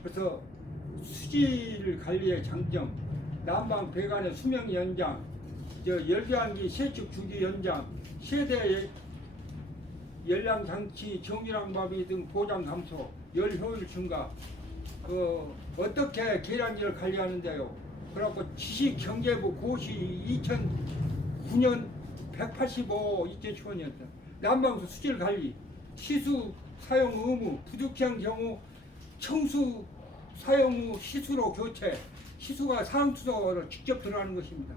그래서 수질 관리의 장점, 난방 배관의 수명 연장, 열교환기 세척 주기 연장, 세대 열량 장치 정유량밥이 등 보장 감소, 열 효율 증가, 어떻게 계량기를 관리하는데요. 그래갖고 지식경제부 고시 2009년 185 2015년 난방수 수질 관리, 시수 사용 의무, 부득이한 경우 청수 사용 후 시수로 교체, 시수가 상수도로 직접 들어가는 것입니다.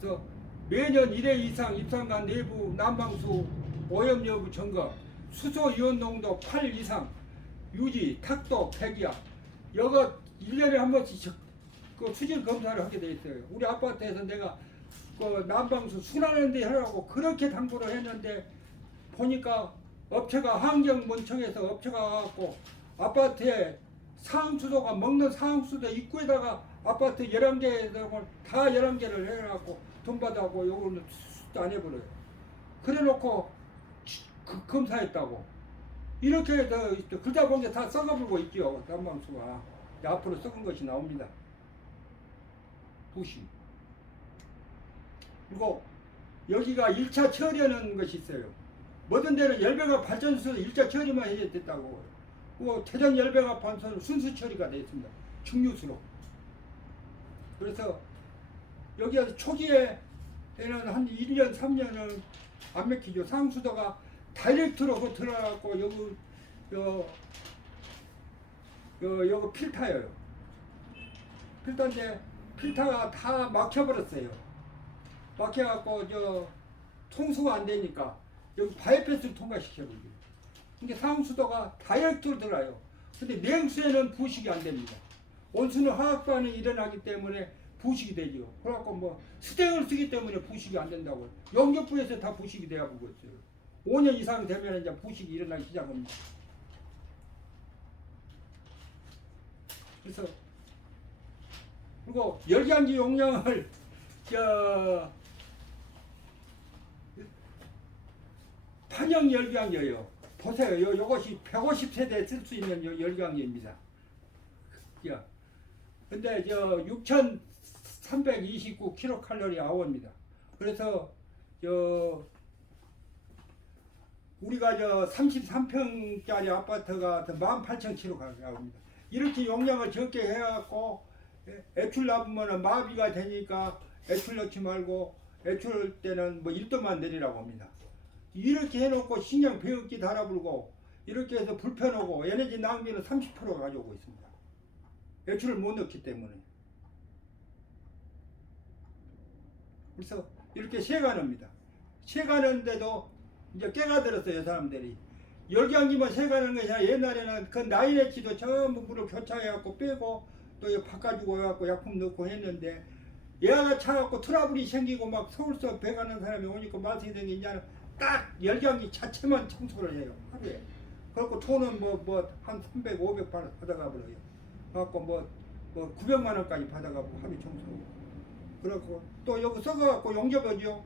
그래서 매년 1회 이상 입상관 내부 난방수 오염 여부 점검, 수소 이온 농도 8 이상 유지, 탁도, 백이야. 이거 1년에 한 번씩 그 수질 검사를 하게 돼 있어요. 우리 아파트에서 내가 그 난방수 순환하는데 하라고 그렇게 당부를 했는데 보니까 업체가 환경문청에서 업체가 와갖고 아파트에 상수도가 먹는 상수도 입구에다가 아파트 11개에서 다 11개를 해갖고 돈 받아갖고 요거는 수도 안 해버려요. 그래 놓고 검사했다고. 이렇게 해서 그러다 보니 다 썩어불고 있죠. 난방수가. 앞으로 썩은 것이 나옵니다. 부시. 그리고 여기가 1차 처리하는 것이 있어요. 모든 데는 열배가 발전소에서 1차 처리만 해야 됐다고. 그리고 대전 열배가 발전소는 순수 처리가 되어 있습니다. 중류수로. 그래서 여기가 초기에는 한 1년, 3년은 안 맥히죠. 상수도가 다이렉트로 들어가고 여기 필터예요. 필터인데 필터가 다 막혀버렸어요. 막혀갖고 통수가 안 되니까 여기 바이패스를 통과시켜버려요. 이게 상수도가 다이렉트로 들어가요. 근데 냉수에는 부식이 안 됩니다. 온수는 화학 반응이 일어나기 때문에 부식이 되죠. 그래갖고 뭐 스탱을 쓰기 때문에 부식이 안 된다고. 용접부에서 다 부식이 돼야 보고 있어요. 5년 이상 되면 이제 부식이 일어나기 시작합니다. 그래서 그리고 열기한기 용량을 판형 열기한기예요. 보세요. 요것이 150세대에 쓸 수 있는 열기한기입니다. 근데 6,329kcal 아워입니다. 그래서 우리가 33평짜리 아파트가 18,000kcal 이렇게 용량을 적게 해갖고 애출 나쁘면 마비가 되니까 애출 넣지 말고 애출 때는 뭐 1도만 내리라고 합니다. 이렇게 해놓고 식량 배흡기 달아불고 이렇게 해서 불편하고 에너지 낭비는 30% 가져오고 있습니다. 애출을 못 넣기 때문에. 그래서 이렇게 세가는입니다. 세가는데도 이제 깨가 들었어요, 사람들이. 열기한기만 세가는 것이 아니라 옛날에는 그 나이레치도 전부 물을 교차해갖고 빼고 또 바꿔주고 해갖고 약품 넣고 했는데 얘가 차갖고 트러블이 생기고 막 서울서 배가는 사람이 오니까 말썽이 생기냐 딱 열기한기 자체만 청소를 해요, 하루에. 그렇고 돈은 한 300, 500 받아가 버려요. 그래갖고 뭐 900만 원까지 받아가고 하루 청소하고. 그렇고 또 여기 썩어갖고 용접하죠.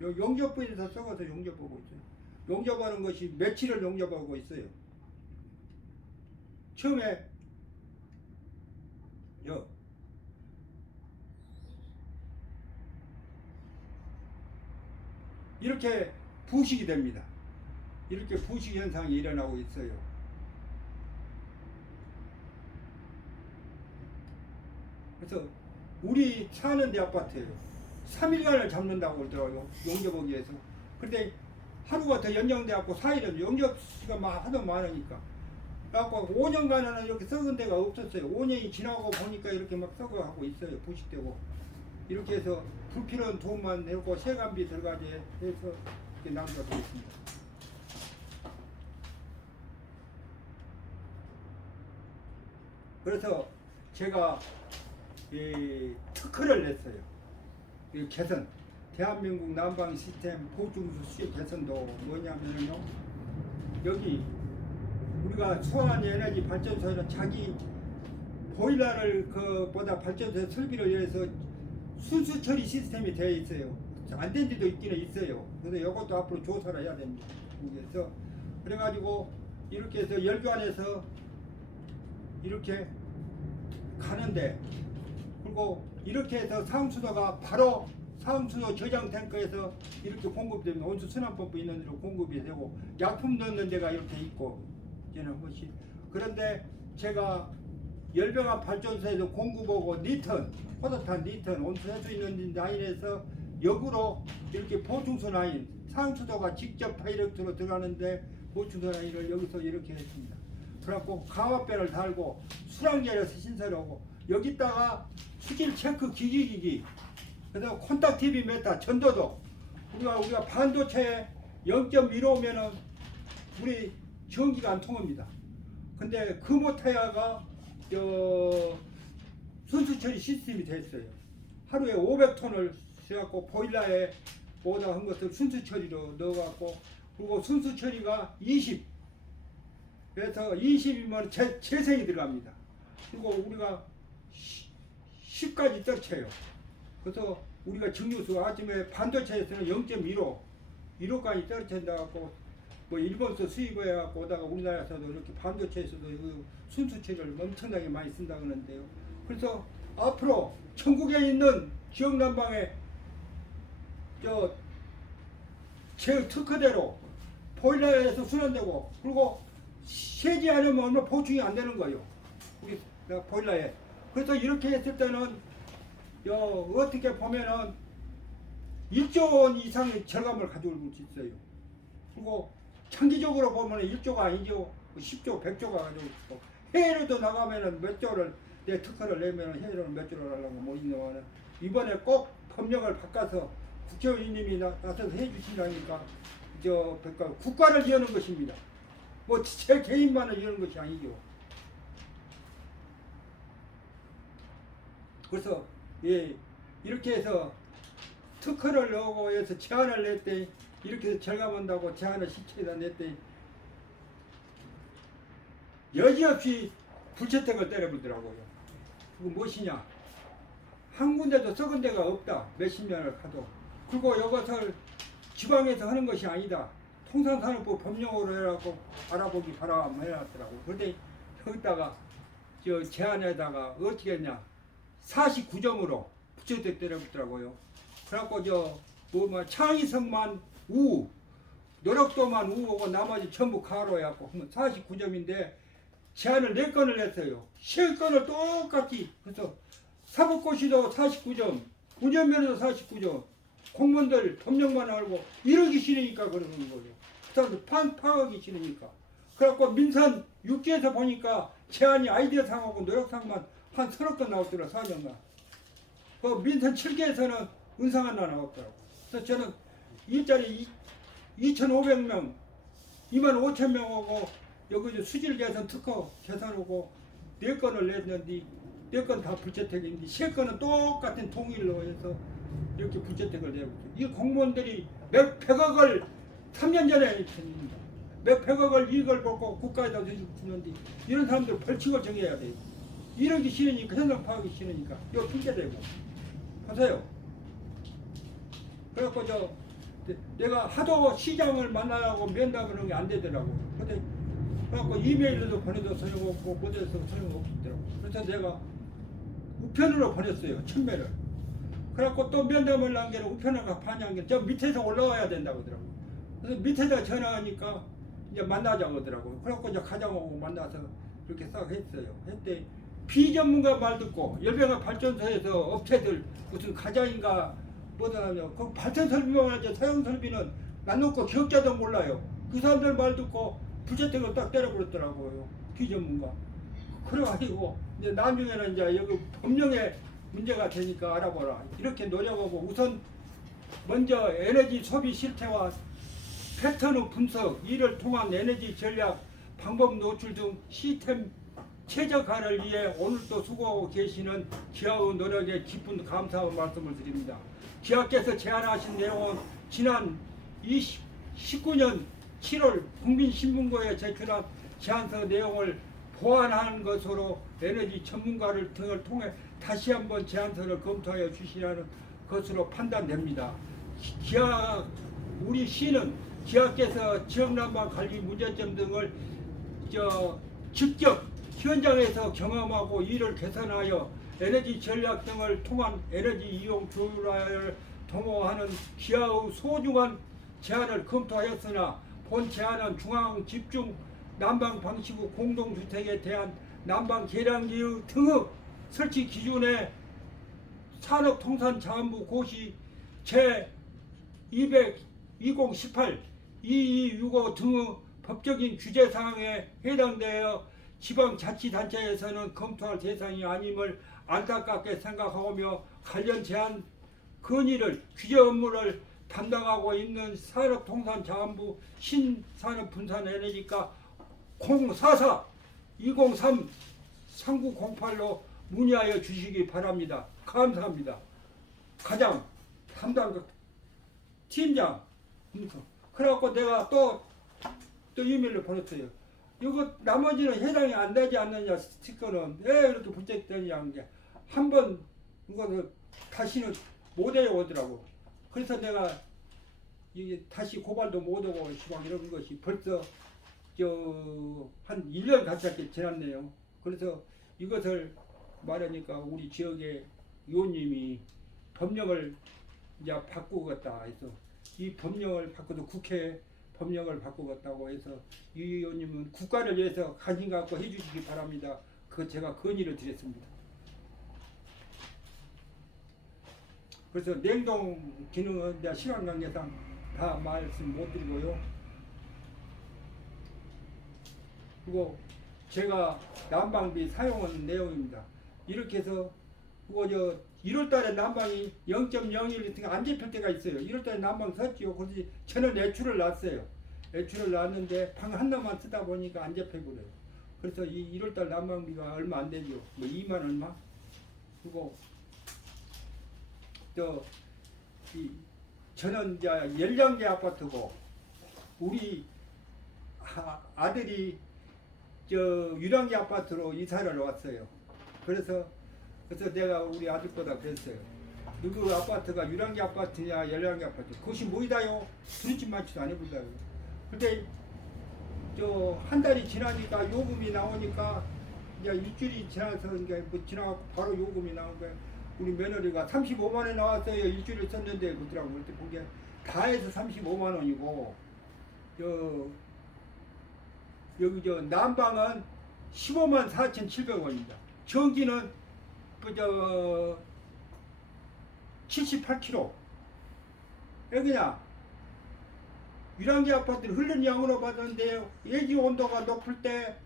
용접부에서 썩어서 용접하고 있어요. 용접하는 것이 며칠을 용접하고 있어요. 처음에 이렇게 부식이 됩니다. 이렇게 부식 현상이 일어나고 있어요. 그래서 우리 사는 데 아파트예요. 3일간을 잡는다고 그러더라고요. 용접하기 위해서. 근데 하루가 더 연장돼갖고 4일은 용접시가 하도 많으니까. 그래갖고 5년간은 이렇게 썩은 데가 없었어요. 5년이 지나고 보니까 이렇게 막 썩어가고 있어요. 부식되고. 이렇게 해서 불필요한 돈만 내고 세관비 들어가게 해서 이렇게 남겨두고 있습니다. 그래서 제가 특허를 냈어요. 개선, 대한민국 난방 시스템 보증수 수요 개선도 뭐냐면요, 여기 우리가 수원 에너지 발전소에는 자기 보일러를 그보다 발전소 설비를 위해서 순수 처리 시스템이 되어 있어요. 안 된 데도 있기는 있어요. 그래서 이것도 앞으로 조사를 해야 됩니다. 그래서 그래가지고 이렇게 해서 열관에서 이렇게 가는데, 그리고 이렇게 해서 상수도가 바로 상수도 저장 탱크에서 이렇게 공급되면 온수 순환펌프 있는 데로 공급이 되고 약품 넣는 데가 이렇게 있고 이런 것이. 그런데 제가 열병합 발전소에서 공급하고 니턴, 포도탄 니턴 온수 할 수 있는 라인에서 역으로 이렇게 보충소 라인, 상수도가 직접 다이렉트로 들어가는데 보충소 라인을 여기서 이렇게 했습니다. 그래갖고 강화배를 달고 수량계에서 신설하고 여기다가 수질 체크 기기 그래서 콘탁티비 메타 전도도 우리가 반도체에 0.15면은 우리 전기가 안 통합니다. 근데 금호타야가 순수 처리 시스템이 됐어요. 하루에 500톤을 써갖고 보일러에 오다 한 것을 순수 처리로 넣어갖고 그리고 순수 처리가 20. 그래서 20이면 재생이 들어갑니다. 그리고 우리가 10까지 떨쳐요. 그래서 우리가 증류수 아침에 반도체에서는 0.15까지 떨쳐진다 갖고 뭐 일본서 수입해 갖고 오다가 우리나라에서도 이렇게 반도체에서도 그 순수 처리를 엄청나게 많이 쓴다 그러는데요. 그래서 앞으로 전국에 있는 지역 난방에 제 특허대로 보일러에서 순환되고 그리고 세지 않으면 얼마 보충이 안 되는 거예요. 우리 보일러에. 그래서 이렇게 했을 때는 어떻게 보면은 1조 원 이상의 절감을 가져올 수 있어요. 그리고 장기적으로 보면 1조가 아니죠. 10조, 100조가 가져올 수 있고 해외로도 나가면은 몇 조를 내 특허를 내면은 해외로는 몇 조를 하려고 뭐 있는 이번에 꼭 법령을 바꿔서 국회의원님이 나서서 해주시라니까 국가를 이어는 것입니다. 뭐 제 개인만을 이어는 것이 아니죠. 그래서 이렇게 해서 특허를 넣고 해서 제안을 냈대. 이렇게 해서 절감한다고 제안을 시켜다 냈대. 여지없이 불채택을 때려보더라고요. 그거 무엇이냐? 한 군데도 썩은 데가 없다. 몇십 년을 가도. 그리고 이것을 지방에서 하는 것이 아니다. 통상산업부 법령으로 해갖고 알아보기 바라면 해놨더라고요. 그런데 여기다가 제안에다가 어떻게 했냐? 49점으로 부채택 때려보더라고요. 그래갖고 창의성만 우, 노력도만 우고 나머지 전부 가로 해갖고 49점인데 제안을 4건을 냈어요. 10건을 똑같이. 그래서 사법고시도 49점, 운전면허도 49점, 공무원들 법령만 알고 이러기 싫으니까 그러는 거예요. 그 사람들 파악하기 싫으니까. 그래갖고 민선 6기에서 보니까 제안이 아이디어상하고 노력상만 한 30건 나왔더라, 4년간. 그 민선 7기에서는 은상 하나 나왔더라고. 그래서 저는 일자리 2,500명, 25,000명하고 여기 수질 개선 특허 개선하고 4건을 냈는데 4건 다 불채택인데 3건은 똑같은 통일로 해서 이렇게 불채택을 내고 이 공무원들이 몇 백억을 3년 전에 했습니다. 몇 백억을 이익을 벌고 국가에다 주는데 이런 사람들 벌칙을 정해야 돼요. 이러기 싫으니까 현상 파악이 싫으니까 이거 핑계대고 하세요. 그래갖고 내가 하도 시장을 만나라고 면담하는 게 안 되더라고. 그래갖고 이메일로도 보내도 소용없고 뭐해서 소용없더라고. 그래서 내가 우편으로 보냈어요. 천매를. 그래갖고 또 면담을 한 게는 우편을 반영한 게 저 밑에서 올라와야 된다고 하더라고. 그래서 밑에다 전화하니까 이제 만나자고 하더라고요. 그래갖고 이제 가정하고 만나서 그렇게 싹 했어요. 했더니 비전문가 말 듣고 열병합 발전소에서 업체들 무슨 가자인가 뭐더라고요. 그 발전 설비만 하지 사용 설비는 안 놓고 기억자도 몰라요. 그 사람들 말 듣고 부채택을 딱 때려버렸더라고요. 비전문가. 그래가지고 이제 나중에는 이제 여기 법령에 문제가 되니까 알아보라. 이렇게 노력하고 우선 먼저 에너지 소비 실태와 패턴의 분석, 이를 통한 에너지 전략, 방법 노출 등 시스템 최적화를 위해 오늘도 수고하고 계시는 기아의 노력에 깊은 감사의 말씀을 드립니다. 기아께서 제안하신 내용은 지난 19년 7월 국민신문고에 제출한 제안서 내용을 보완한 것으로 에너지 전문가를 등을 통해 다시 한번 제안서를 검토하여 주시라는 것으로 판단됩니다. 우리 시는 기아께서 지역난방 관리 문제점 등을 직접 현장에서 경험하고 이를 개선하여 에너지 전략 등을 통한 에너지 이용 조율화를 도모하는 기아의 소중한 제안을 검토하였으나 본 제안은 중앙 집중 난방 방식의 공동주택에 대한 난방 계량기 등의 설치 기준에 산업통상자원부 고시 제 200, 2018, 2265 등의 법적인 규제 사항에 해당되어 지방자치단체에서는 검토할 대상이 아님을 안타깝게 생각하며 관련 제한 건의를 규제 업무를 담당하고 있는 산업통상자원부 신산업분산에너지과 044-203-3908로 문의하여 주시기 바랍니다. 감사합니다. 가장 담당 팀장. 그래갖고 내가 또 이메일을 보냈어요. 이거 나머지는 해당이 안 되지 않느냐 스티커는 왜 이렇게 붙였더니 한번 이거를 다시는 못 해오더라고. 그래서 내가 이게 다시 고발도 못 하고 막 이런 것이 벌써 한 1년 가깝게 지났네요. 그래서 이것을 말하니까 우리 지역의 의원님이 법령을 이제 바꾸겠다 해서 이 법령을 바꿔도 국회 법령을 바꾸겠다고 해서 이 의원님은 국가를 위해서 관심 갖고 해주시기 바랍니다. 그 제가 건의를 드렸습니다. 그래서 냉동 기능은 내가 시간 관계상 다 말씀 못 드리고요. 그리고 제가 난방비 사용한 내용입니다. 이렇게 해서 그거 1월달에 난방이 0.01리터가 안 잡힐 때가 있어요. 1월달에 난방 썼지요. 그래서 저는 애출을 놨어요. 애출을 놨는데 방 하나만 쓰다 보니까 안 잡혀버려요. 그래서 이 1월달 난방비가 얼마 안 되죠. 뭐 2만 얼마? 그리고 저는 이제 열량계 아파트고 우리 아들이 유량계 아파트로 이사를 왔어요. 그래서 내가 우리 아들보다 그랬어요. 누구 아파트가 유량계 아파트냐 열량계 아파트 그것이 뭐이다요? 두리집 맞지도 안 해보다요. 근데 한 달이 지나니까 요금이 나오니까 이제 일주일이 지나서 이제 뭐 지나고 바로 요금이 나온 거예요. 우리 며느리가 35만 원 나왔어요. 일주일을 썼는데 그러더라고. 그때 보기에 다 해서 35만 원이고 여기 난방은 15만 4,700원입니다. 전기는 78kg. 왜 그냥 유량계 아파트를 흐르는 양으로 받았는데 예지 온도가 높을 때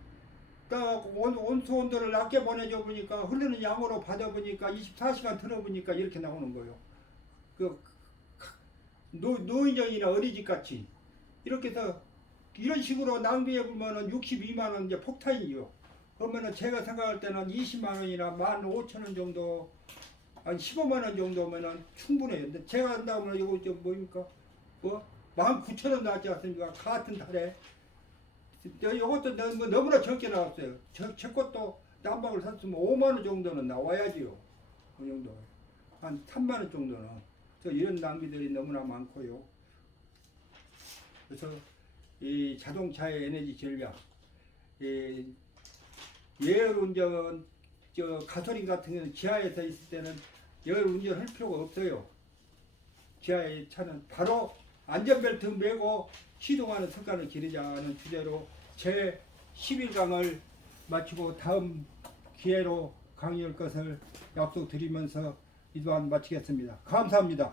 온수 온도를 낮게 보내줘 보니까 흐르는 양으로 받아 보니까 24시간 틀어보니까 이렇게 나오는 거예요. 노인정이나 어린이집 같이 이렇게 해서 이런 식으로 낭비해 보면은 62만 원 이제 폭탄이요. 그러면은 제가 생각할 때는 20만 원이나 15,000원 정도, 한 15만 원 정도면은 충분해요. 근데 제가 한다면 이거 뭡니까? 19,000원 나왔지 않습니까? 같은 달에. 이것도 너무나 적게 나왔어요. 제 것도 난방을 샀으면 5만 원 정도는 나와야지요. 그 정도. 한 3만 원 정도는. 이런 낭비들이 너무나 많고요. 그래서 이 자동차의 에너지 절약, 예열 운전, 가솔린 같은 경우는 지하에서 있을 때는 예열 운전할 필요가 없어요. 지하의 차는 바로 안전벨트 매고 시동하는 습관을 기르자는 주제로 제 11강을 마치고 다음 기회로 강의할 것을 약속드리면서 이동안 마치겠습니다. 감사합니다.